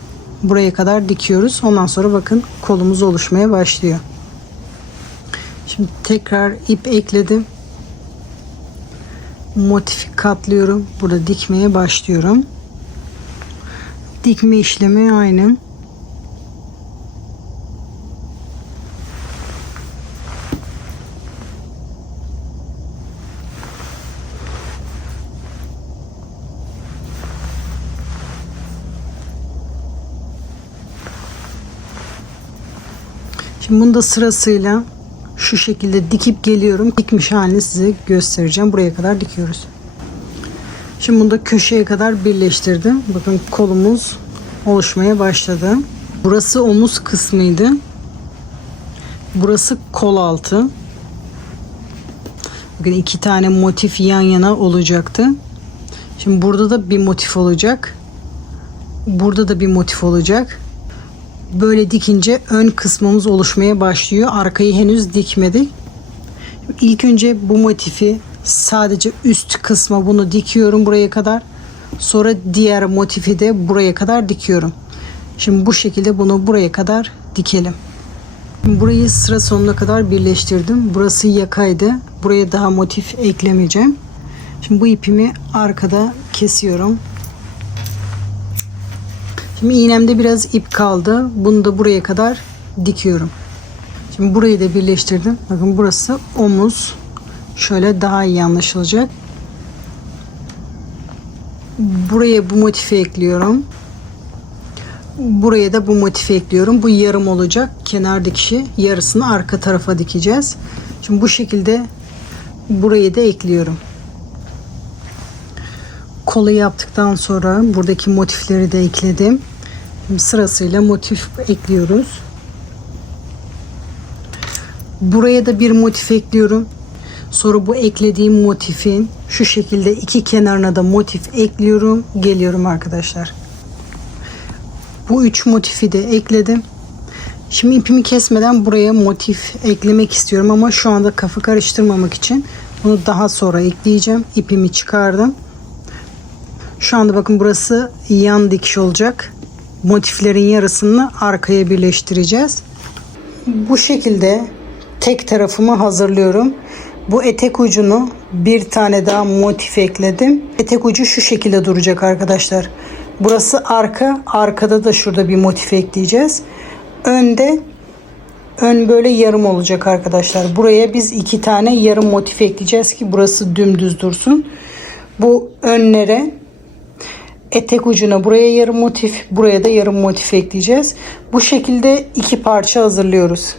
Buraya kadar dikiyoruz. Ondan sonra bakın kolumuz oluşmaya başlıyor. Şimdi tekrar ip ekledim. Motifi katlıyorum. Burada dikmeye başlıyorum. Dikme işlemi aynı. Şimdi bunu da sırasıyla şu şekilde dikip geliyorum. Dikmiş halini size göstereceğim. Buraya kadar dikiyoruz. Şimdi bunu da köşeye kadar birleştirdim. Bakın kolumuz oluşmaya başladı. Burası omuz kısmıydı. Burası kol altı. Bakın iki tane motif yan yana olacaktı. Şimdi burada da bir motif olacak. Burada da bir motif olacak. Böyle dikince ön kısmımız oluşmaya başlıyor. Arkayı henüz dikmedik. İlk önce bu motifi sadece üst kısma bunu dikiyorum buraya kadar. Sonra diğer motifi de buraya kadar dikiyorum. Şimdi bu şekilde bunu buraya kadar dikelim. Burayı sıra sonuna kadar birleştirdim. Burası yakaydı. Buraya daha motif eklemeyeceğim. Şimdi bu ipimi arkada kesiyorum. Şimdi iğnemde biraz ip kaldı. Bunu da buraya kadar dikiyorum. Şimdi burayı da birleştirdim. Bakın burası omuz. Şöyle daha iyi anlaşılacak. Buraya bu motifi ekliyorum. Buraya da bu motifi ekliyorum. Bu yarım olacak. Kenar dikişi. Yarısını arka tarafa dikeceğiz. Şimdi bu şekilde burayı da ekliyorum. Kolu yaptıktan sonra buradaki motifleri de ekledim. Şimdi sırasıyla motif ekliyoruz. Buraya da bir motif ekliyorum. Sonra bu eklediğim motifin şu şekilde iki kenarına da motif ekliyorum. Geliyorum arkadaşlar. Bu üç motifi de ekledim. Şimdi ipimi kesmeden buraya motif eklemek istiyorum ama şu anda kafa karıştırmamak için bunu daha sonra ekleyeceğim. İpimi çıkardım. Şu anda bakın burası yan dikiş olacak. Motiflerin yarısını arkaya birleştireceğiz. Bu şekilde tek tarafımı hazırlıyorum. Bu etek ucunu bir tane daha motif ekledim. Etek ucu şu şekilde duracak arkadaşlar. Burası arka. Arkada da şurada bir motif ekleyeceğiz. Ön böyle yarım olacak arkadaşlar. Buraya biz iki tane yarım motif ekleyeceğiz ki burası dümdüz dursun. Bu önlere etek ucuna buraya yarım motif, buraya da yarım motif ekleyeceğiz. Bu şekilde iki parça hazırlıyoruz.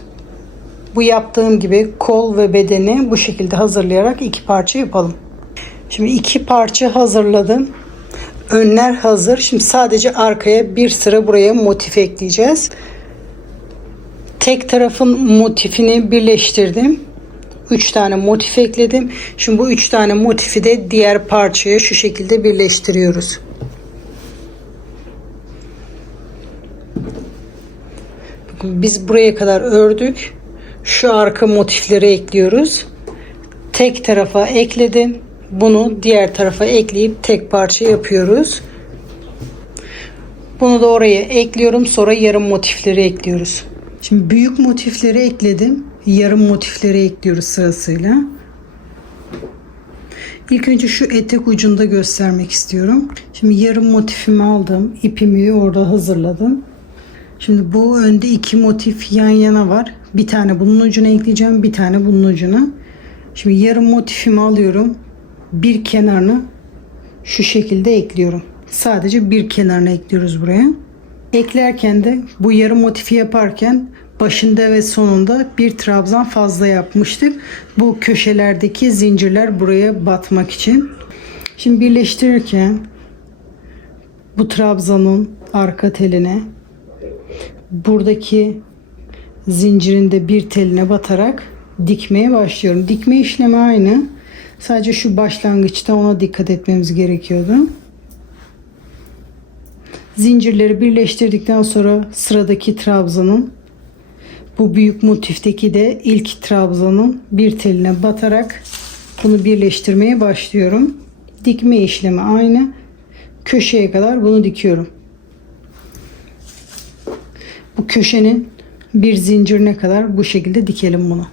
Bu yaptığım gibi kol ve bedeni bu şekilde hazırlayarak iki parça yapalım. Şimdi iki parça hazırladım. Önler hazır. Şimdi sadece arkaya bir sıra buraya motif ekleyeceğiz. Tek tarafın motifini birleştirdim. 3 tane motif ekledim. Şimdi bu 3 tane motifi de diğer parçaya şu şekilde birleştiriyoruz. Bakın biz buraya kadar ördük. Şu arka motifleri ekliyoruz. Tek tarafa ekledim. Bunu diğer tarafa ekleyip tek parça yapıyoruz. Bunu da oraya ekliyorum. Sonra yarım motifleri ekliyoruz. Şimdi büyük motifleri ekledim. Yarım motifleri ekliyoruz sırasıyla. İlk önce şu etek ucunda göstermek istiyorum. Şimdi yarım motifimi aldım. İpimi orada hazırladım. Şimdi bu önde iki motif yan yana var. Bir tane bunun ucuna ekleyeceğim. Bir tane bunun ucuna. Şimdi yarım motifimi alıyorum. Bir kenarını şu şekilde ekliyorum. Sadece bir kenarını ekliyoruz buraya. Eklerken de bu yarım motifi yaparken başında ve sonunda bir trabzan fazla yapmıştık. Bu köşelerdeki zincirler buraya batmak için. Şimdi birleştirirken bu trabzanın arka teline buradaki zincirin de bir teline batarak dikmeye başlıyorum. Dikme işlemi aynı. Sadece şu başlangıçta ona dikkat etmemiz gerekiyordu. Zincirleri birleştirdikten sonra sıradaki trabzanın, bu büyük motifteki de ilk trabzanın bir teline batarak bunu birleştirmeye başlıyorum. Dikme işlemi aynı. Köşeye kadar bunu dikiyorum. Bu köşenin bir zincirine kadar bu şekilde dikelim bunu.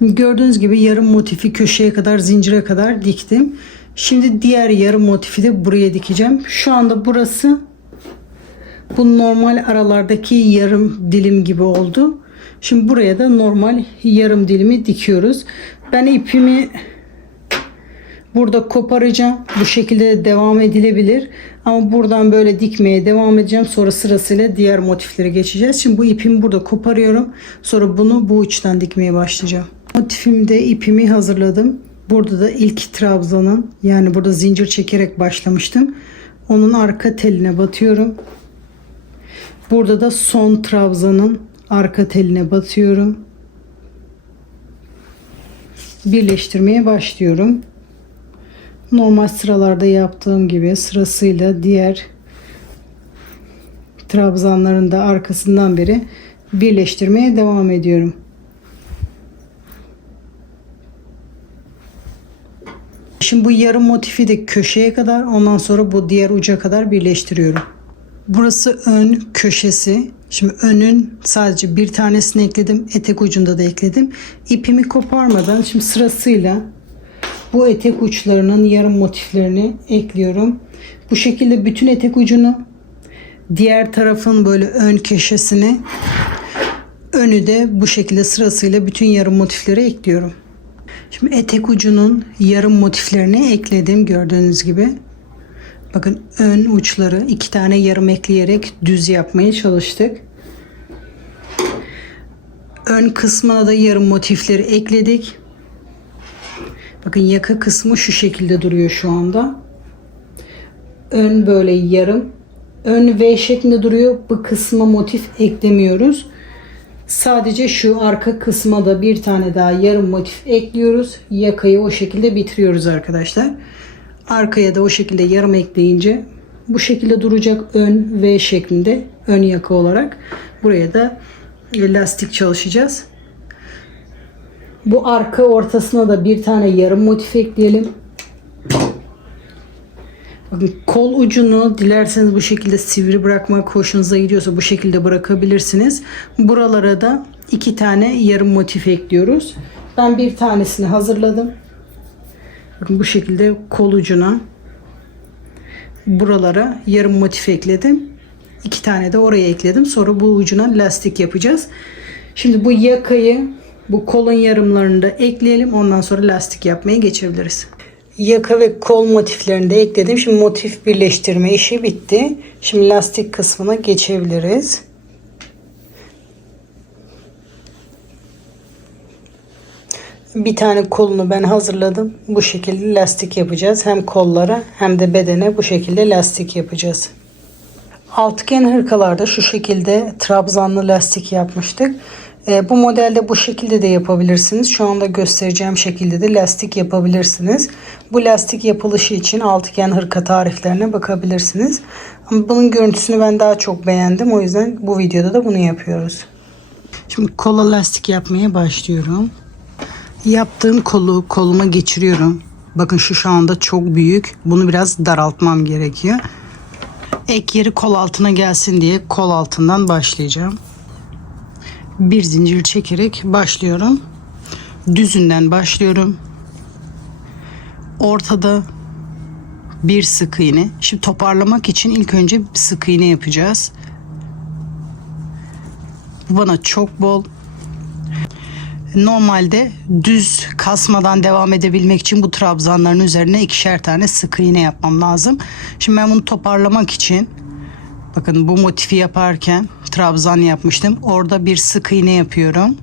Gördüğünüz gibi yarım motifi köşeye kadar, zincire kadar diktim. Şimdi diğer yarım motifi de buraya dikeceğim. Şu anda burası bu normal aralardaki yarım dilim gibi oldu. Şimdi buraya da normal yarım dilimi dikiyoruz. Ben ipimi burada koparacağım. Bu şekilde de devam edilebilir. Ama buradan böyle dikmeye devam edeceğim. Sonra sırasıyla diğer motiflere geçeceğiz. Şimdi bu ipimi burada koparıyorum. Sonra bunu bu uçtan dikmeye başlayacağım. Motifimde ipimi hazırladım. Burada da ilk trabzanın, yani burada zincir çekerek başlamıştım. Onun arka teline batıyorum. Burada da son trabzanın arka teline batıyorum. Birleştirmeye başlıyorum. Normal sıralarda yaptığım gibi sırasıyla diğer trabzanların da arkasından beri birleştirmeye devam ediyorum. Şimdi bu yarım motifi de köşeye kadar, ondan sonra bu diğer uca kadar birleştiriyorum. Burası ön köşesi. Şimdi önün sadece bir tanesini ekledim. Etek ucunda da ekledim. İpimi koparmadan şimdi sırasıyla bu etek uçlarının yarım motiflerini ekliyorum. Bu şekilde bütün etek ucunu, diğer tarafın böyle ön köşesini, önü de bu şekilde sırasıyla bütün yarım motifleri ekliyorum. Şimdi etek ucunun yarım motiflerini ekledim gördüğünüz gibi. Bakın ön uçları 2 tane yarım ekleyerek düz yapmaya çalıştık. Ön kısmına da yarım motifleri ekledik. Bakın yaka kısmı şu şekilde duruyor şu anda. Ön böyle yarım. Ön V şeklinde duruyor. Bu kısma motif eklemiyoruz. Sadece şu arka kısma da bir tane daha yarım motif ekliyoruz. Yakayı o şekilde bitiriyoruz arkadaşlar. Arkaya da o şekilde yarım ekleyince bu şekilde duracak, ön V şeklinde, ön yaka olarak. Buraya da lastik çalışacağız. Bu arka ortasına da bir tane yarım motif ekleyelim. Bakın kol ucunu dilerseniz bu şekilde sivri bırakmak hoşunuza gidiyorsa bu şekilde bırakabilirsiniz. Buralara da 2 tane yarım motif ekliyoruz. Ben bir tanesini hazırladım. Bakın bu şekilde kol ucuna, buralara yarım motif ekledim. 2 tane de oraya ekledim. Sonra bu ucuna lastik yapacağız. Şimdi bu yakayı bu kolun yarımlarını da ekleyelim. Ondan sonra lastik yapmaya geçebiliriz. Yaka ve kol motiflerini de ekledim. Şimdi motif birleştirme işi bitti. Şimdi lastik kısmına geçebiliriz. Bir tane kolunu ben hazırladım. Bu şekilde lastik yapacağız. Hem kollara hem de bedene bu şekilde lastik yapacağız. Altıgen hırkalarda şu şekilde trabzanlı lastik yapmıştık. Bu modelde bu şekilde de yapabilirsiniz. Şu anda göstereceğim şekilde de lastik yapabilirsiniz. Bu lastik yapılışı için altıgen hırka tariflerine bakabilirsiniz. Ama bunun görüntüsünü ben daha çok beğendim. O yüzden bu videoda da bunu yapıyoruz. Şimdi kola lastik yapmaya başlıyorum. Yaptığım kolu koluma geçiriyorum. Bakın şu anda çok büyük. Bunu biraz daraltmam gerekiyor. Ek yeri kol altına gelsin diye kol altından başlayacağım. Bir zincir çekerek başlıyorum. Düzünden başlıyorum. Ortada bir sık iğne. Şimdi toparlamak için ilk önce sık iğne yapacağız. Bu bana çok bol. Normalde düz kasmadan devam edebilmek için bu trabzanların üzerine 2'şer tane sık iğne yapmam lazım. Şimdi ben bunu toparlamak için Bakın bu motifi yaparken trabzan yapmıştım. Orada bir sık iğne yapıyorum.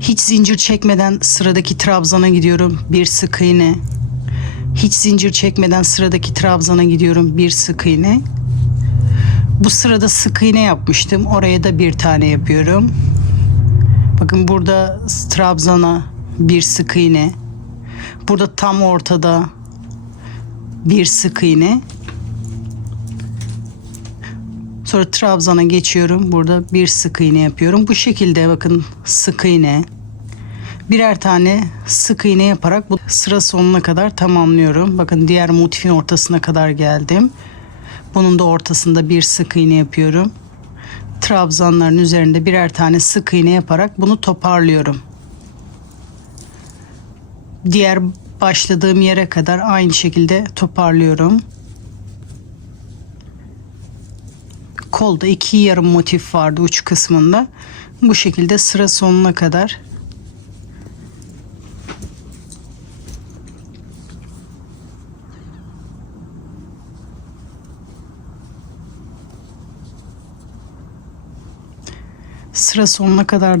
Hiç zincir çekmeden sıradaki trabzana gidiyorum. Bir sık iğne. Hiç zincir çekmeden sıradaki trabzana gidiyorum. Bir sık iğne. Bu sırada sık iğne yapmıştım. Oraya da bir tane yapıyorum. Bakın burada trabzana bir sık iğne. Burada tam ortada bir sık iğne. Sonra trabzana geçiyorum. Burada bir sık iğne yapıyorum. Bu şekilde bakın sık iğne. Birer tane sık iğne yaparak bu sıra sonuna kadar tamamlıyorum. Bakın diğer motifin ortasına kadar geldim. Bunun da ortasında bir sık iğne yapıyorum. Trabzanların üzerinde birer tane sık iğne yaparak bunu toparlıyorum. Diğer başladığım yere kadar aynı şekilde toparlıyorum. Kolda 2 yarım motif vardı uç kısmında. Bu şekilde sıra sonuna kadar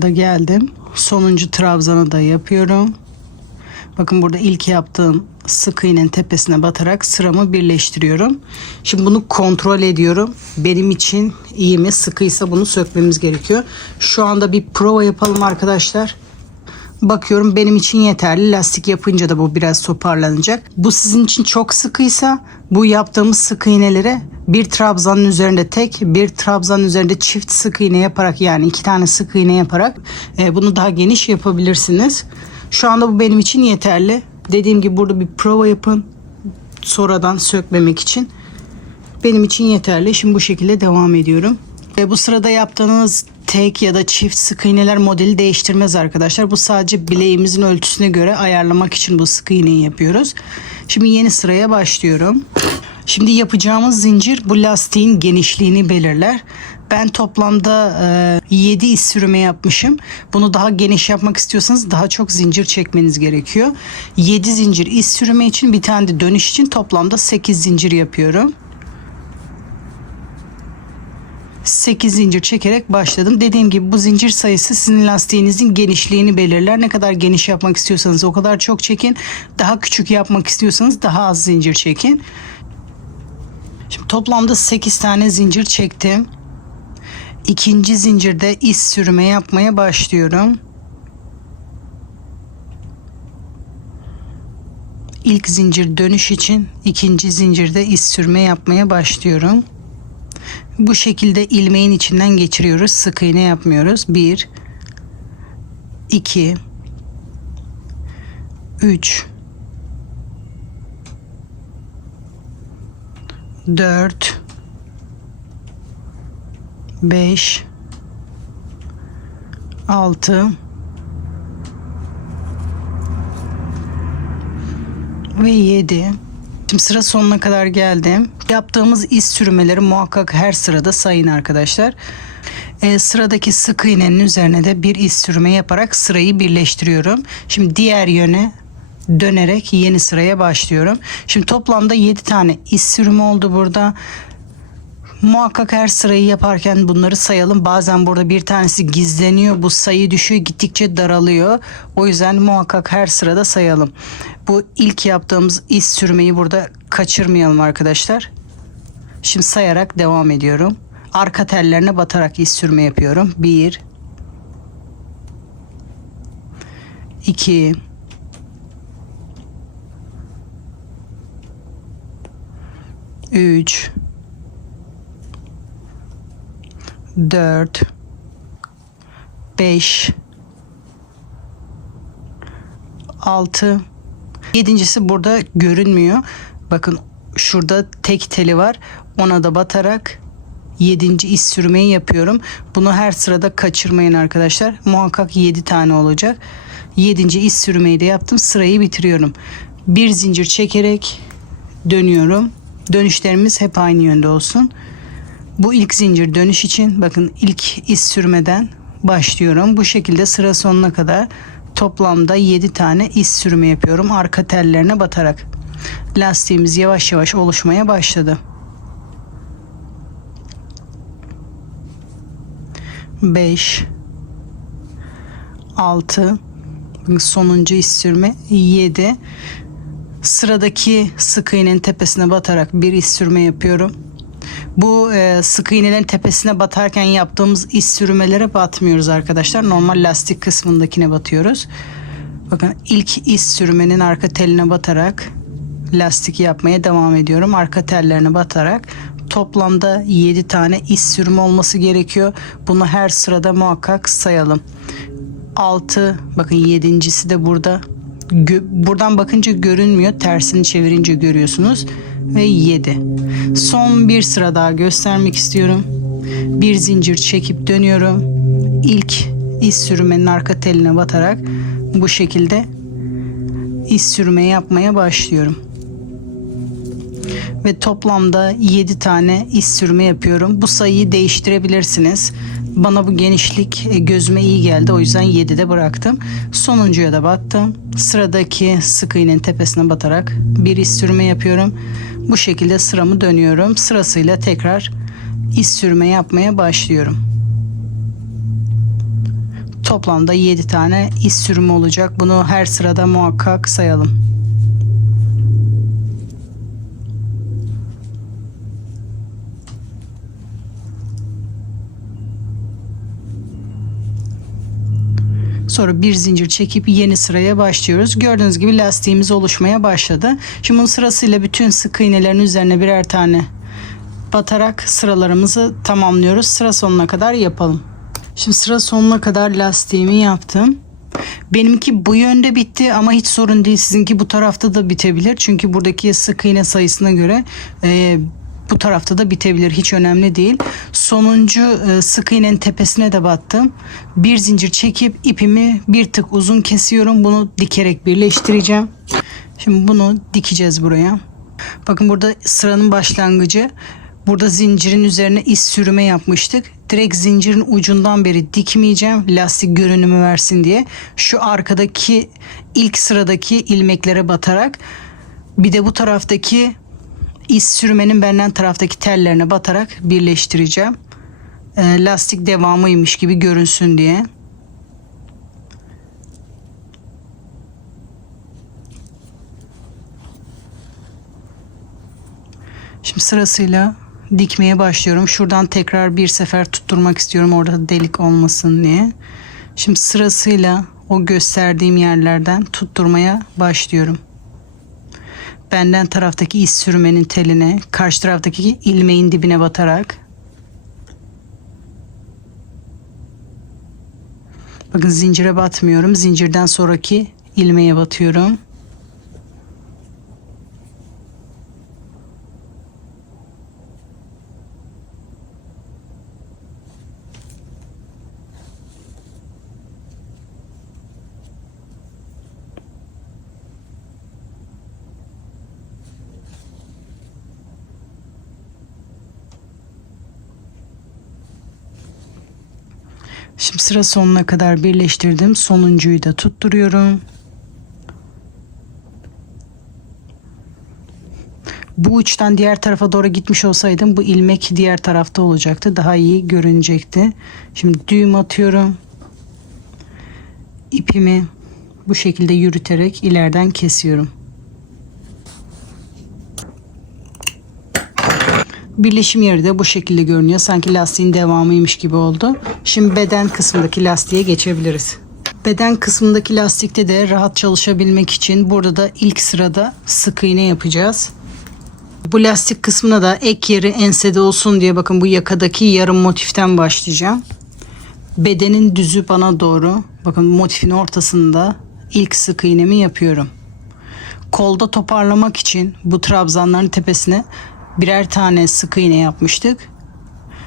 da geldim. Sonuncu trabzanı da yapıyorum. Bakın burada ilk yaptığım sık iğnenin tepesine batarak sıramı birleştiriyorum. Şimdi bunu kontrol ediyorum. Benim için iyi mi? Sıkıysa bunu sökmemiz gerekiyor. Şu anda bir prova yapalım arkadaşlar. Bakıyorum benim için yeterli. Lastik yapınca da bu biraz toparlanacak. Bu sizin için çok sıkıysa bu yaptığımız sık iğnelere bir trabzanın üzerinde tek, bir trabzanın üzerinde çift sık iğne yaparak, yani 2 tane sık iğne yaparak bunu daha geniş yapabilirsiniz. Şu anda bu benim için yeterli. Dediğim gibi burada bir prova yapın. Sonradan sökmemek için. Benim için yeterli. Şimdi bu şekilde devam ediyorum. Bu sırada yaptığınız tek ya da çift sık iğneler modeli değiştirmez arkadaşlar. Bu sadece bileğimizin ölçüsüne göre ayarlamak için bu sık iğneyi yapıyoruz. Şimdi yeni sıraya başlıyorum. Şimdi yapacağımız zincir bu lastiğin genişliğini belirler. Ben toplamda 7 iz sürümü yapmışım. Bunu daha geniş yapmak istiyorsanız daha çok zincir çekmeniz gerekiyor. 7 zincir iz sürümü için, bir tane de dönüş için toplamda 8 zincir yapıyorum. 8 zincir çekerek başladım. Dediğim gibi bu zincir sayısı sizin lastiğinizin genişliğini belirler. Ne kadar geniş yapmak istiyorsanız o kadar çok çekin. Daha küçük yapmak istiyorsanız daha az zincir çekin. Şimdi toplamda 8 tane zincir çektim. İkinci zincirde iz sürme yapmaya başlıyorum. İlk zincir dönüş için, ikinci zincirde iz sürme yapmaya başlıyorum. Bu şekilde ilmeğin içinden geçiriyoruz. Sık iğne yapmıyoruz. 1 2 3 4 5 6 ve 7. Şimdi sıra sonuna kadar geldim. Yaptığımız iz sürmeleri muhakkak her sırada sayın arkadaşlar. Sıradaki sık iğnenin üzerine de bir iz sürme yaparak sırayı birleştiriyorum. Şimdi diğer yöne dönerek yeni sıraya başlıyorum. Şimdi toplamda 7 tane iz sürümü oldu burada. Muhakkak her sırayı yaparken bunları sayalım. Bazen burada bir tanesi gizleniyor. Bu sayı düşüyor, gittikçe daralıyor. O yüzden muhakkak her sırada sayalım. Bu ilk yaptığımız iz sürmeyi burada kaçırmayalım arkadaşlar. Şimdi sayarak devam ediyorum. Arka tellerine batarak iz sürme yapıyorum. 1 2 3 4 5 6 7.'si burada görünmüyor. Bakın şurada tek teli var. Ona da batarak 7. iz sürmeyi yapıyorum. Bunu her sırada kaçırmayın arkadaşlar. Muhakkak 7 tane olacak. 7. iz sürmeyi de yaptım. Sırayı bitiriyorum. Bir zincir çekerek dönüyorum. Dönüşlerimiz hep aynı yönde olsun. Bu ilk zincir dönüş için bakın ilk iz sürmeden başlıyorum. Bu şekilde sıra sonuna kadar toplamda 7 tane iz sürme yapıyorum arka tellerine batarak. Lastiğimiz yavaş yavaş oluşmaya başladı. 5 6 sonuncu iz sürme 7. Sıradaki sık iğnenin tepesine batarak bir iz sürme yapıyorum. Bu sık iğnelerin tepesine batarken yaptığımız iz sürmelere batmıyoruz arkadaşlar. Normal lastik kısmındakine batıyoruz. Bakın ilk iz sürmenin arka teline batarak lastik yapmaya devam ediyorum. Arka tellerine batarak toplamda 7 tane iz sürme olması gerekiyor. Bunu her sırada muhakkak sayalım. 6, bakın 7.'si de burada. Buradan bakınca görünmüyor. Tersini çevirince görüyorsunuz. Ve 7. Son bir sıra daha göstermek istiyorum. Bir zincir çekip dönüyorum. İlk iz sürmenin arka teline batarak bu şekilde iz sürme yapmaya başlıyorum. Ve toplamda 7 tane iz sürme yapıyorum. Bu sayıyı değiştirebilirsiniz. Bana bu genişlik gözüme iyi geldi. O yüzden 7'de bıraktım. Sonuncuya da battım. Sıradaki sık iğnenin tepesine batarak bir iz sürme yapıyorum. Bu şekilde sıramı dönüyorum. Sırasıyla tekrar iz sürme yapmaya başlıyorum. Toplamda 7 tane iz sürme olacak. Bunu her sırada muhakkak sayalım. Sonra bir zincir çekip yeni sıraya başlıyoruz. Gördüğünüz gibi lastiğimiz oluşmaya başladı. Şimdi bunun sırasıyla bütün sık iğnelerin üzerine birer tane batarak sıralarımızı tamamlıyoruz. Sıra sonuna kadar yapalım. Şimdi sıra sonuna kadar lastiğimi yaptım. Benimki bu yönde bitti ama hiç sorun değil. Sizinki bu tarafta da bitebilir. Çünkü buradaki sık iğne sayısına göre bu tarafta da bitebilir. Hiç önemli değil. Sonuncu sık iğnenin tepesine de battım. Bir zincir çekip ipimi bir tık uzun kesiyorum. Bunu dikerek birleştireceğim. Şimdi bunu dikeceğiz buraya. Bakın burada sıranın başlangıcı. Burada zincirin üzerine iz sürme yapmıştık. Direkt zincirin ucundan beri dikmeyeceğim. Lastik görünümü versin diye. Şu arkadaki ilk sıradaki ilmeklere batarak bir de bu taraftaki İz sürmenin benden taraftaki tellerine batarak birleştireceğim. Lastik devamıymış gibi görünsün diye. Şimdi sırasıyla dikmeye başlıyorum. Şuradan tekrar bir sefer tutturmak istiyorum. Orada delik olmasın diye. Şimdi sırasıyla o gösterdiğim yerlerden tutturmaya başlıyorum. Benden taraftaki iz sürmenin teline, karşı taraftaki ilmeğin dibine batarak. Bakın zincire batmıyorum. Zincirden sonraki ilmeğe batıyorum. Şimdi sıra sonuna kadar birleştirdim. Sonuncuyu da tutturuyorum. Bu uçtan diğer tarafa doğru gitmiş olsaydım bu ilmek diğer tarafta olacaktı. Daha iyi görünecekti. Şimdi düğüm atıyorum. İpimi bu şekilde yürüterek ileriden kesiyorum. Birleşim yeri de bu şekilde görünüyor. Sanki lastiğin devamıymış gibi oldu. Şimdi beden kısmındaki lastiğe geçebiliriz. Beden kısmındaki lastikte de rahat çalışabilmek için burada da ilk sırada sık iğne yapacağız. Bu lastik kısmına da ek yeri ensede olsun diye bakın bu yakadaki yarım motiften başlayacağım. Bedenin düzü bana doğru. Bakın motifin ortasında ilk sık iğnemi yapıyorum. Kolda toparlamak için bu trabzanların tepesine birer tane sık iğne yapmıştık.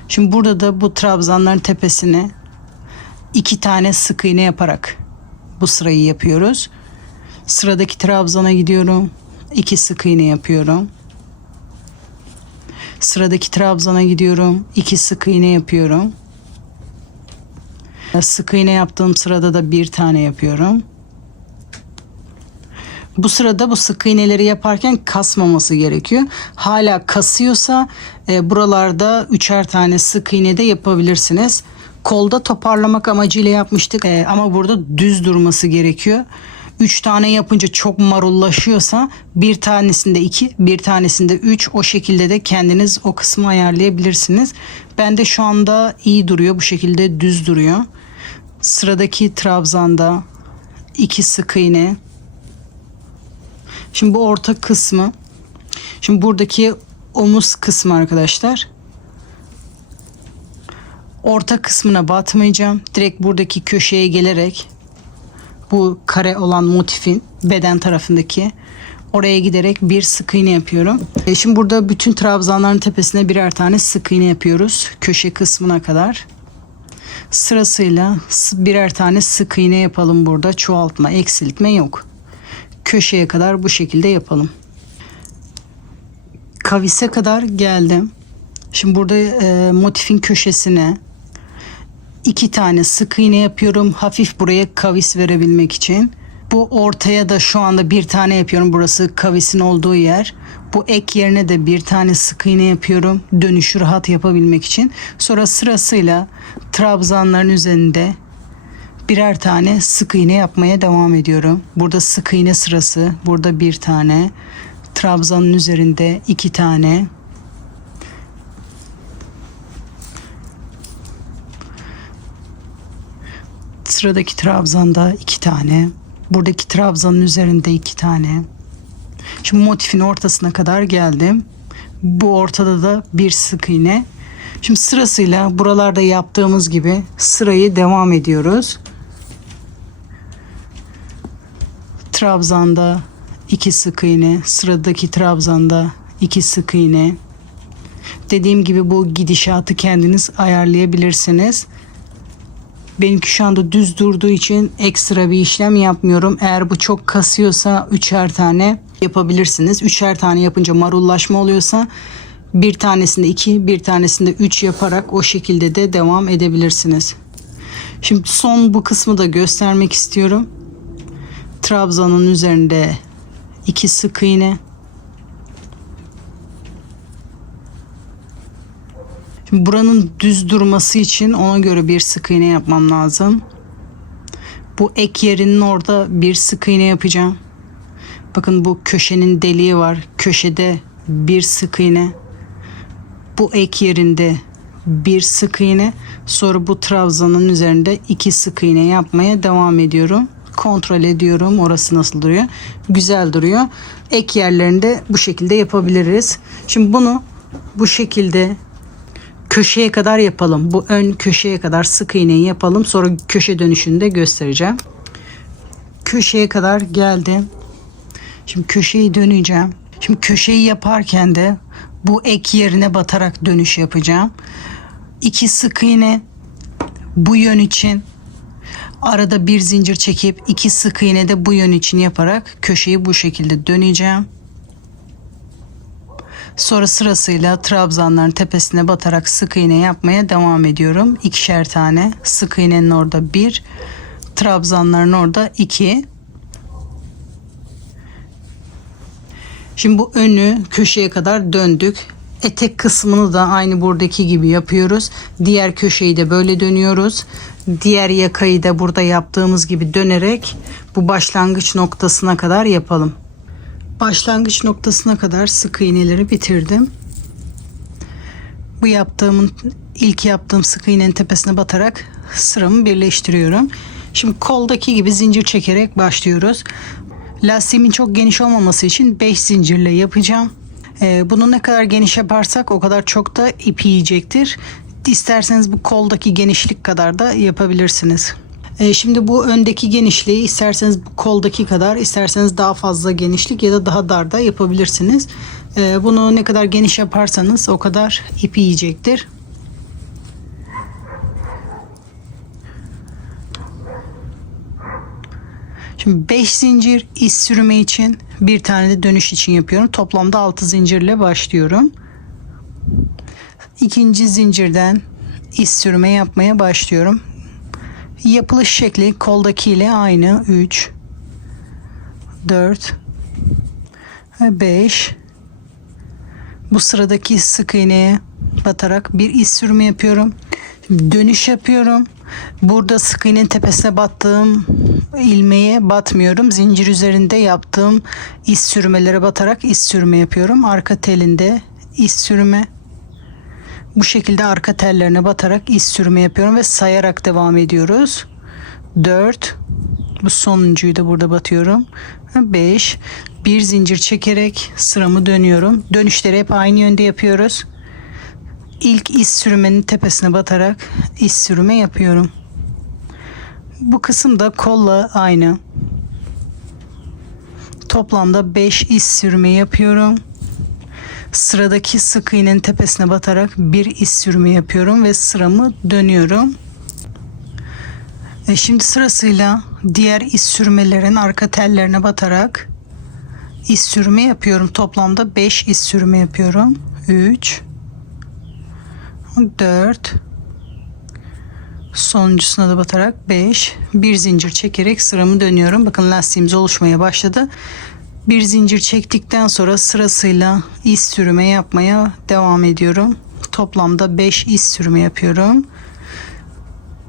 Şimdi burada da bu trabzanların tepesine 2 tane sık iğne yaparak bu sırayı yapıyoruz. Sıradaki trabzana gidiyorum. 2 sık iğne yapıyorum. Sıradaki trabzana gidiyorum. 2 sık iğne yapıyorum. Sık iğne yaptığım sırada da bir tane yapıyorum. Bu sırada bu sık iğneleri yaparken kasmaması gerekiyor. Hala kasıyorsa buralarda 3'er tane sık iğne de yapabilirsiniz. Kolda toparlamak amacıyla yapmıştık ama burada düz durması gerekiyor. 3 tane yapınca çok marullaşıyorsa bir tanesinde 2, bir tanesinde 3, o şekilde de kendiniz o kısmı ayarlayabilirsiniz. Ben de şu anda iyi duruyor, bu şekilde düz duruyor. Sıradaki trabzanda 2 sık iğne. Şimdi bu orta kısmı. Şimdi buradaki omuz kısmı arkadaşlar. Orta kısmına batmayacağım. Direkt buradaki köşeye gelerek bu kare olan motifin beden tarafındaki oraya giderek bir sık iğne yapıyorum. Şimdi burada bütün trabzanların tepesine birer tane sık iğne yapıyoruz. Köşe kısmına kadar. Sırasıyla birer tane sık iğne yapalım burada. Çoğaltma, eksiltme yok. Köşeye kadar bu şekilde yapalım. Kavise kadar geldim. Şimdi burada motifin köşesine 2 tane sık iğne yapıyorum. Hafif buraya kavis verebilmek için. Bu ortaya da şu anda bir tane yapıyorum. Burası kavisin olduğu yer. Bu ek yerine de bir tane sık iğne yapıyorum. Dönüşü rahat yapabilmek için. Sonra sırasıyla trabzanların üzerinde birer tane sık iğne yapmaya devam ediyorum. Burada sık iğne sırası. Burada bir tane. Trabzanın üzerinde 2 tane. Sıradaki trabzanda 2 tane. Buradaki trabzanın üzerinde 2 tane. Şimdi motifin ortasına kadar geldim. Bu ortada da bir sık iğne. Şimdi sırasıyla buralarda yaptığımız gibi sırayı devam ediyoruz. Trabzanda 2 sık iğne, sıradaki trabzanda 2 sık iğne. Dediğim gibi bu gidişatı kendiniz ayarlayabilirsiniz. Benimki şu anda düz durduğu için ekstra bir işlem yapmıyorum. Eğer bu çok kasıyorsa 3'er tane yapabilirsiniz. 3'er tane yapınca marullaşma oluyorsa bir tanesinde 2, bir tanesinde 3 yaparak o şekilde de devam edebilirsiniz. Şimdi son bu kısmı da göstermek istiyorum. Trabzanın üzerinde 2 sık iğne. Şimdi buranın düz durması için ona göre bir sık iğne yapmam lazım. Bu ek yerinin orada bir sık iğne yapacağım. Bakın bu köşenin deliği var. Köşede bir sık iğne. Bu ek yerinde bir sık iğne. Sonra bu trabzanın üzerinde 2 sık iğne yapmaya devam ediyorum. Kontrol ediyorum orası nasıl duruyor. Güzel duruyor. Ek yerlerinde bu şekilde yapabiliriz. Şimdi bunu bu şekilde köşeye kadar yapalım. Bu ön köşeye kadar sık iğneyi yapalım. Sonra köşe dönüşünü de göstereceğim. Köşeye kadar geldim. Şimdi köşeyi döneceğim. Şimdi köşeyi yaparken de bu ek yerine batarak dönüş yapacağım. 2 sık iğne bu yön için. Arada bir zincir çekip 2 sık iğne de bu yön için yaparak köşeyi bu şekilde döneceğim. Sonra sırasıyla trabzanların tepesine batarak sık iğne yapmaya devam ediyorum. 2'şer tane sık iğnenin orada 1, trabzanların orada 2. Şimdi bu önü köşeye kadar döndük. Etek kısmını da aynı buradaki gibi yapıyoruz. Diğer köşeyi de böyle dönüyoruz. Diğer yakayı da burada yaptığımız gibi dönerek bu başlangıç noktasına kadar yapalım. Başlangıç noktasına kadar sık iğneleri bitirdim. Bu ilk yaptığım sık iğnenin tepesine batarak sıramı birleştiriyorum. Şimdi koldaki gibi zincir çekerek başlıyoruz. Lastiğimin çok geniş olmaması için 5 zincirle yapacağım. Bunu ne kadar geniş yaparsak o kadar çok da ip yiyecektir. İsterseniz bu koldaki genişlik kadar da yapabilirsiniz. Şimdi bu öndeki genişliği isterseniz bu koldaki kadar, isterseniz daha fazla genişlik ya da daha dar da yapabilirsiniz. Bunu ne kadar geniş yaparsanız o kadar ip yiyecektir. Şimdi 5 zincir iz sürümü için, bir tane de dönüş için yapıyorum. Toplamda 6 zincirle başlıyorum. İkinci zincirden iz sürme yapmaya başlıyorum. Yapılış şekli koldaki ile aynı. 3 4 ve 5. Bu sıradaki sık iğneye batarak bir iz sürümü yapıyorum. Şimdi dönüş yapıyorum. Burada sık iğnenin tepesine battığım ilmeğe batmıyorum. Zincir üzerinde yaptığım iz sürmelere batarak iz sürme yapıyorum. Arka telinde iz sürme. Bu şekilde arka tellerine batarak iz sürme yapıyorum ve sayarak devam ediyoruz. 4. Bu sonuncuyu da burada batıyorum. 5. Bir zincir çekerek sıramı dönüyorum. Dönüşleri hep aynı yönde yapıyoruz. İlk iz sürmenin tepesine batarak iz sürme yapıyorum. Bu kısım da kolla aynı. Toplamda 5 iz sürme yapıyorum. Sıradaki sık iğnenin tepesine batarak bir iz sürme yapıyorum ve sıramı dönüyorum. Şimdi sırasıyla diğer iz sürmelerin arka tellerine batarak iz sürme yapıyorum. Toplamda 5 iz sürme yapıyorum. 3 4 sonuncusuna da batarak 5. Bir zincir çekerek sıramı dönüyorum. Bakın lastiğimiz oluşmaya başladı. Bir zincir çektikten sonra sırasıyla iz sürme yapmaya devam ediyorum. Toplamda 5 iz sürme yapıyorum.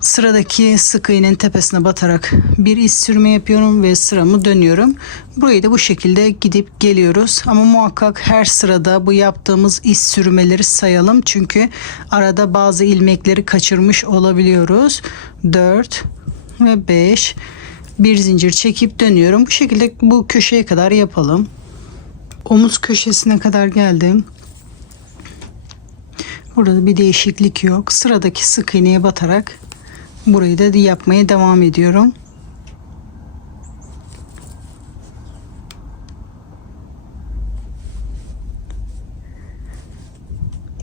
Sıradaki sık iğnenin tepesine batarak bir iz sürme yapıyorum ve sıramı dönüyorum. Burayı da bu şekilde gidip geliyoruz. Ama muhakkak her sırada bu yaptığımız iz sürmeleri sayalım. Çünkü arada bazı ilmekleri kaçırmış olabiliyoruz. 4 ve 5. Bir zincir çekip dönüyorum. Bu şekilde bu köşeye kadar yapalım. Omuz köşesine kadar geldim. Burada bir değişiklik yok. Sıradaki sık iğneye batarak burayı da yapmaya devam ediyorum.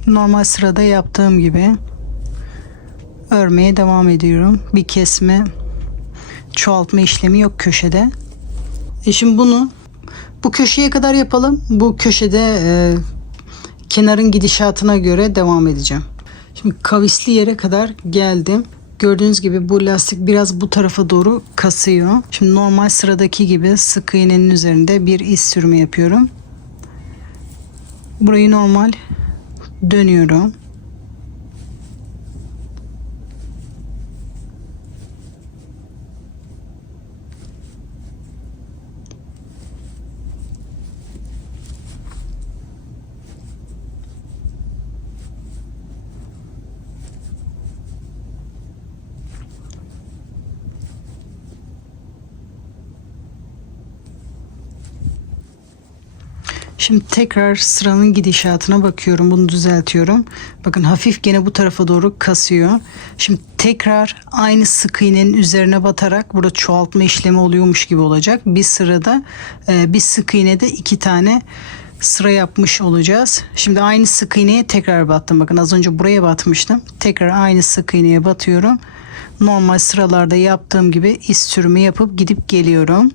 Normal sırada yaptığım gibi örmeye devam ediyorum. Bir kesme, çoğaltma işlemi yok köşede. Şimdi bunu bu köşeye kadar yapalım. Bu köşede kenarın gidişatına göre devam edeceğim. Şimdi kavisli yere kadar geldim. Gördüğünüz gibi bu lastik biraz bu tarafa doğru kasıyor. Şimdi normal sıradaki gibi sık iğnenin üzerinde bir iz sürme yapıyorum. Burayı normal dönüyorum. Şimdi tekrar sıranın gidişatına bakıyorum. Bunu düzeltiyorum. Bakın hafif gene bu tarafa doğru kasıyor. Şimdi tekrar aynı sık iğnenin üzerine batarak burada çoğaltma işlemi oluyormuş gibi olacak. Bir sırada bir sık iğnede 2 tane sıra yapmış olacağız. Şimdi aynı sık iğneye tekrar battım. Bakın az önce buraya batmıştım. Tekrar aynı sık iğneye batıyorum. Normal sıralarda yaptığım gibi iz sürümü yapıp gidip geliyorum.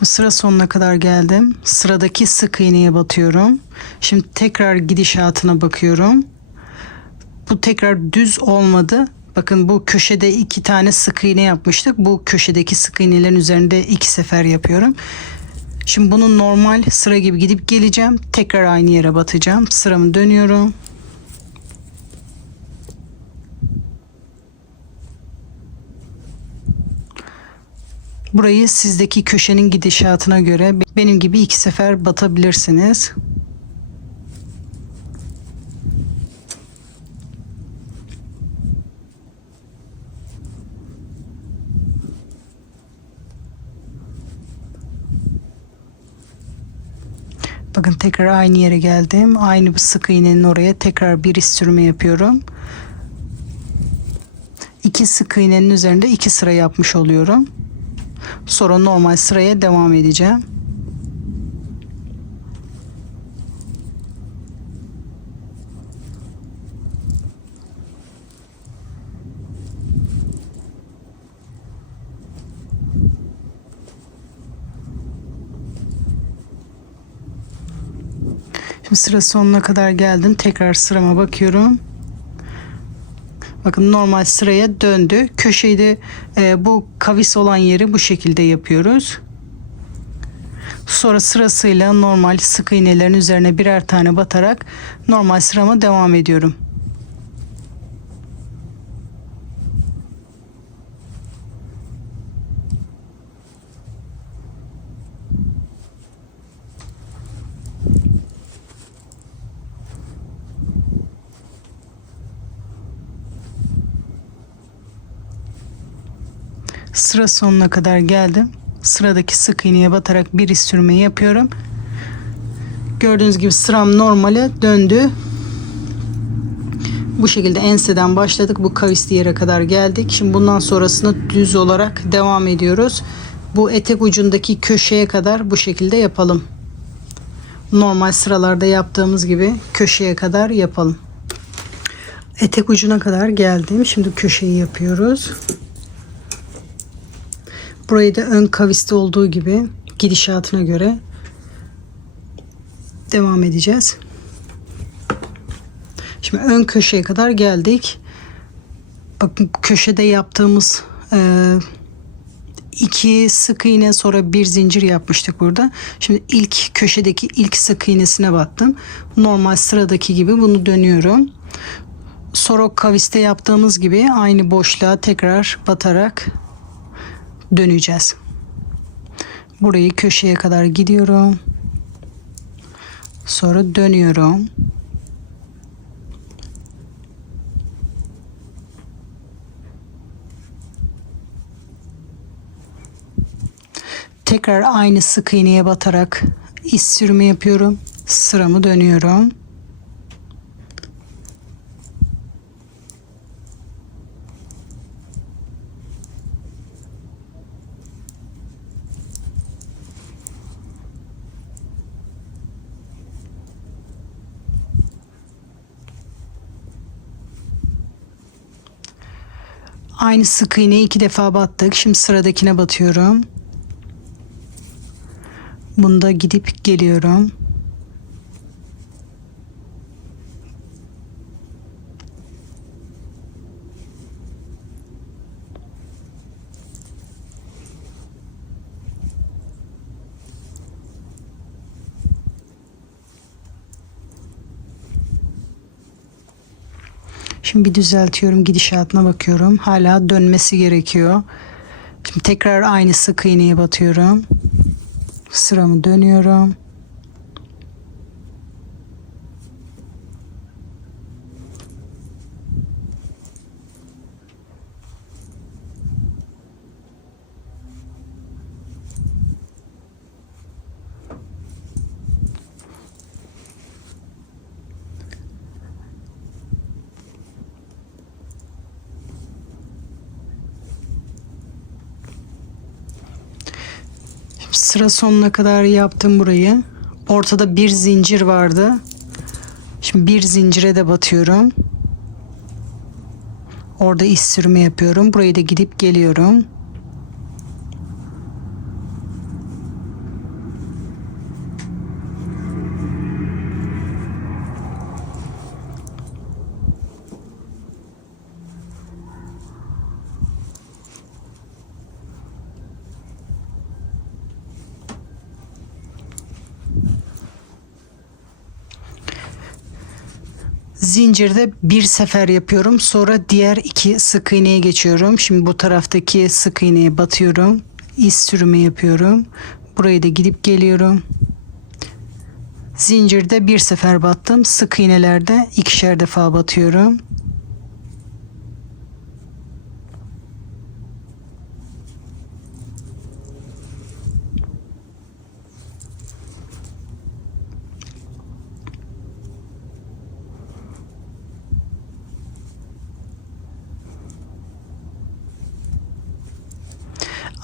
Şimdi sıra sonuna kadar geldim. Sıradaki sık iğneye batıyorum. Şimdi tekrar gidişatına bakıyorum. Bu tekrar düz olmadı. Bakın bu köşede 2 tane sık iğne yapmıştık. Bu köşedeki sık iğnelerin üzerinde 2 sefer yapıyorum. Şimdi bunu normal sıra gibi gidip geleceğim. Tekrar aynı yere batacağım. Sıramı dönüyorum. Burayı sizdeki köşenin gidişatına göre benim gibi 2 sefer batabilirsiniz. Bakın tekrar aynı yere geldim. Aynı sık iğnenin oraya tekrar bir iz sürme yapıyorum. 2 sık iğnenin üzerinde 2 sıra yapmış oluyorum. Sonra normal sıraya devam edeceğim. Şimdi sıra sonuna kadar geldim. Tekrar sırama bakıyorum. Bakın normal sıraya döndü. Köşeyi de bu kavis olan yeri bu şekilde yapıyoruz. Sonra sırasıyla normal sık iğnelerin üzerine birer tane batarak normal sırama devam ediyorum. Sıra sonuna kadar geldim. Sıradaki sık iğneye batarak bir iç sürme yapıyorum. Gördüğünüz gibi sıram normale döndü. Bu şekilde enseden başladık. Bu kavisli yere kadar geldik. Şimdi bundan sonrasını düz olarak devam ediyoruz. Bu etek ucundaki köşeye kadar bu şekilde yapalım. Normal sıralarda yaptığımız gibi köşeye kadar yapalım. Etek ucuna kadar geldim. Şimdi köşeyi yapıyoruz. Burayı da ön kaviste olduğu gibi gidişatına göre devam edeceğiz. Şimdi ön köşeye kadar geldik. Bakın köşede yaptığımız 2 sık iğne sonra bir zincir yapmıştık burada. Şimdi ilk köşedeki ilk sık iğnesine battım. Normal sıradaki gibi bunu dönüyorum. Sonra kaviste yaptığımız gibi aynı boşluğa tekrar batarak döneceğiz. Burayı köşeye kadar gidiyorum. Sonra dönüyorum. Tekrar aynı sık iğneye batarak iç sürümü yapıyorum. Sıramı dönüyorum. Aynı sık iğneyi 2 defa battık. Şimdi sıradakine batıyorum. Bunda gidip geliyorum. Şimdi bir düzeltiyorum, gidişatına bakıyorum. Hala dönmesi gerekiyor. Şimdi tekrar aynı sık iğneye batıyorum. Sıramı dönüyorum. Sıra sonuna kadar yaptım burayı. Ortada bir zincir vardı. Şimdi bir zincire de batıyorum. Orada iç sürme yapıyorum. Burayı da gidip geliyorum. Zincirde bir sefer yapıyorum. Sonra diğer 2 sık iğneye geçiyorum. Şimdi bu taraftaki sık iğneye batıyorum. İç sürümü yapıyorum. Burayı da gidip geliyorum. Zincirde bir sefer battım. Sık iğnelerde 2'şer defa batıyorum.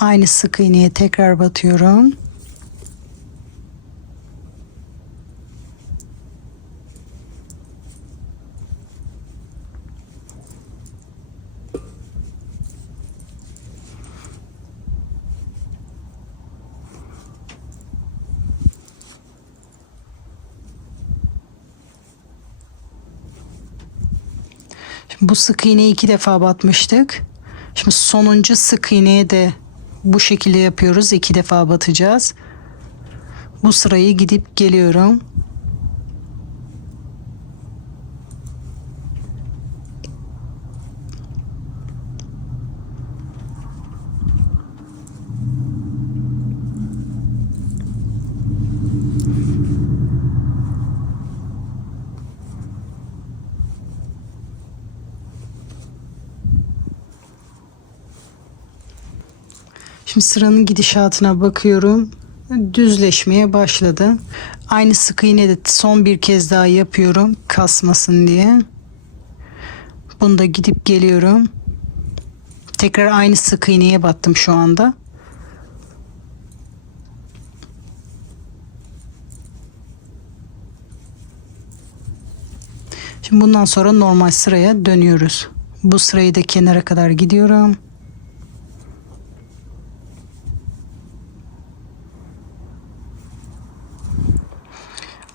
Aynı sık iğneye tekrar batıyorum. Şimdi bu sık iğneyi 2 defa batmıştık. Şimdi sonuncu sık iğneye de bu şekilde yapıyoruz. 2 defa batacağız. Bu sırayı gidip geliyorum. Şimdi sıranın gidişatına bakıyorum. Düzleşmeye başladı. Aynı sık iğne de son bir kez daha yapıyorum. Kasmasın diye. Bunu da gidip geliyorum. Tekrar aynı sık iğneye battım şu anda. Şimdi bundan sonra normal sıraya dönüyoruz. Bu sırayı da kenara kadar gidiyorum.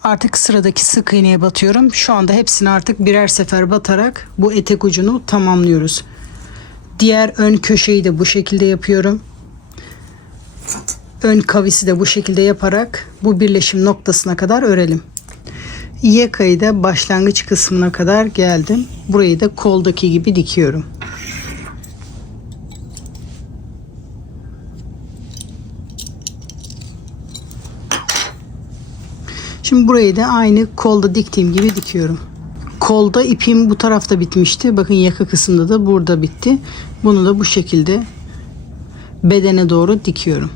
Artık sıradaki sık iğneye batıyorum. Şu anda hepsini artık birer sefer batarak bu etek ucunu tamamlıyoruz. Diğer ön köşeyi de bu şekilde yapıyorum. Ön kavisi de bu şekilde yaparak bu birleşim noktasına kadar örelim. Yakayı da başlangıç kısmına kadar geldim. Burayı da koldaki gibi dikiyorum. Şimdi burayı da aynı kolda diktiğim gibi dikiyorum. Kolda ipim bu tarafta bitmişti. Bakın yaka kısmında da burada bitti. Bunu da bu şekilde bedene doğru dikiyorum.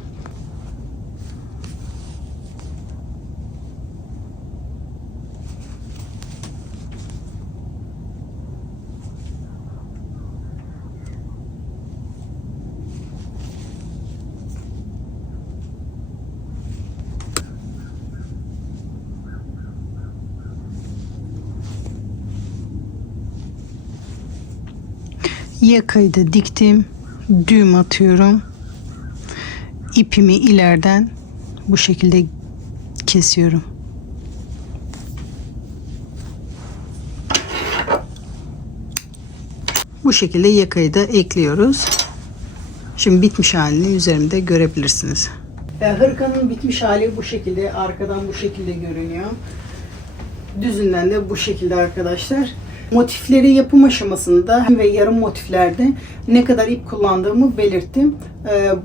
Yakayı da diktim. Düğüm atıyorum. İpimi ileriden bu şekilde kesiyorum. Bu şekilde yakayı da ekliyoruz. Şimdi bitmiş halini üzerimde görebilirsiniz. Hırkanın bitmiş hali bu şekilde. Arkadan bu şekilde görünüyor. Düzünden de bu şekilde arkadaşlar. Motifleri yapım aşamasında ve yarım motiflerde ne kadar ip kullandığımı belirttim.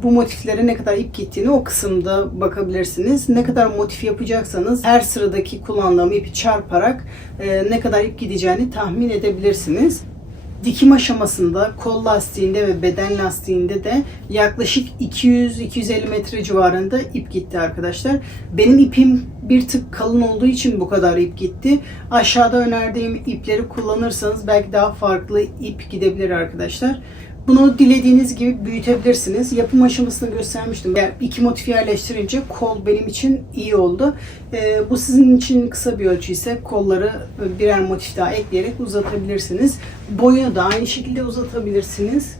Bu motiflere ne kadar ip gittiğini o kısımda bakabilirsiniz. Ne kadar motif yapacaksanız her sıradaki kullandığım ipi çarparak ne kadar ip gideceğini tahmin edebilirsiniz. Dikim aşamasında kol lastiğinde ve beden lastiğinde de yaklaşık 200-250 metre civarında ip gitti arkadaşlar. Benim ipim bir tık kalın olduğu için bu kadar ip gitti. Aşağıda önerdiğim ipleri kullanırsanız belki daha farklı ip gidebilir arkadaşlar. Bunu dilediğiniz gibi büyütebilirsiniz. Yapım aşamasını göstermiştim. Yani 2 motif yerleştirince kol benim için iyi oldu. Bu sizin için kısa bir ölçü ise kolları birer motif daha ekleyerek uzatabilirsiniz. Boyunu da aynı şekilde uzatabilirsiniz.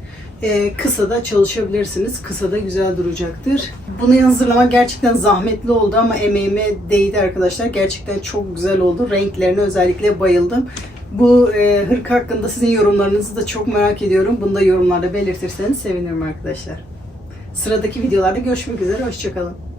Kısa da çalışabilirsiniz. Kısa da güzel duracaktır. Bunu hazırlamak gerçekten zahmetli oldu ama emeğime değdi arkadaşlar. Gerçekten çok güzel oldu. Renklerine özellikle bayıldım. Bu hırka hakkında sizin yorumlarınızı da çok merak ediyorum. Bunu da yorumlarda belirtirseniz sevinirim arkadaşlar. Sıradaki videolarda görüşmek üzere. Hoşçakalın.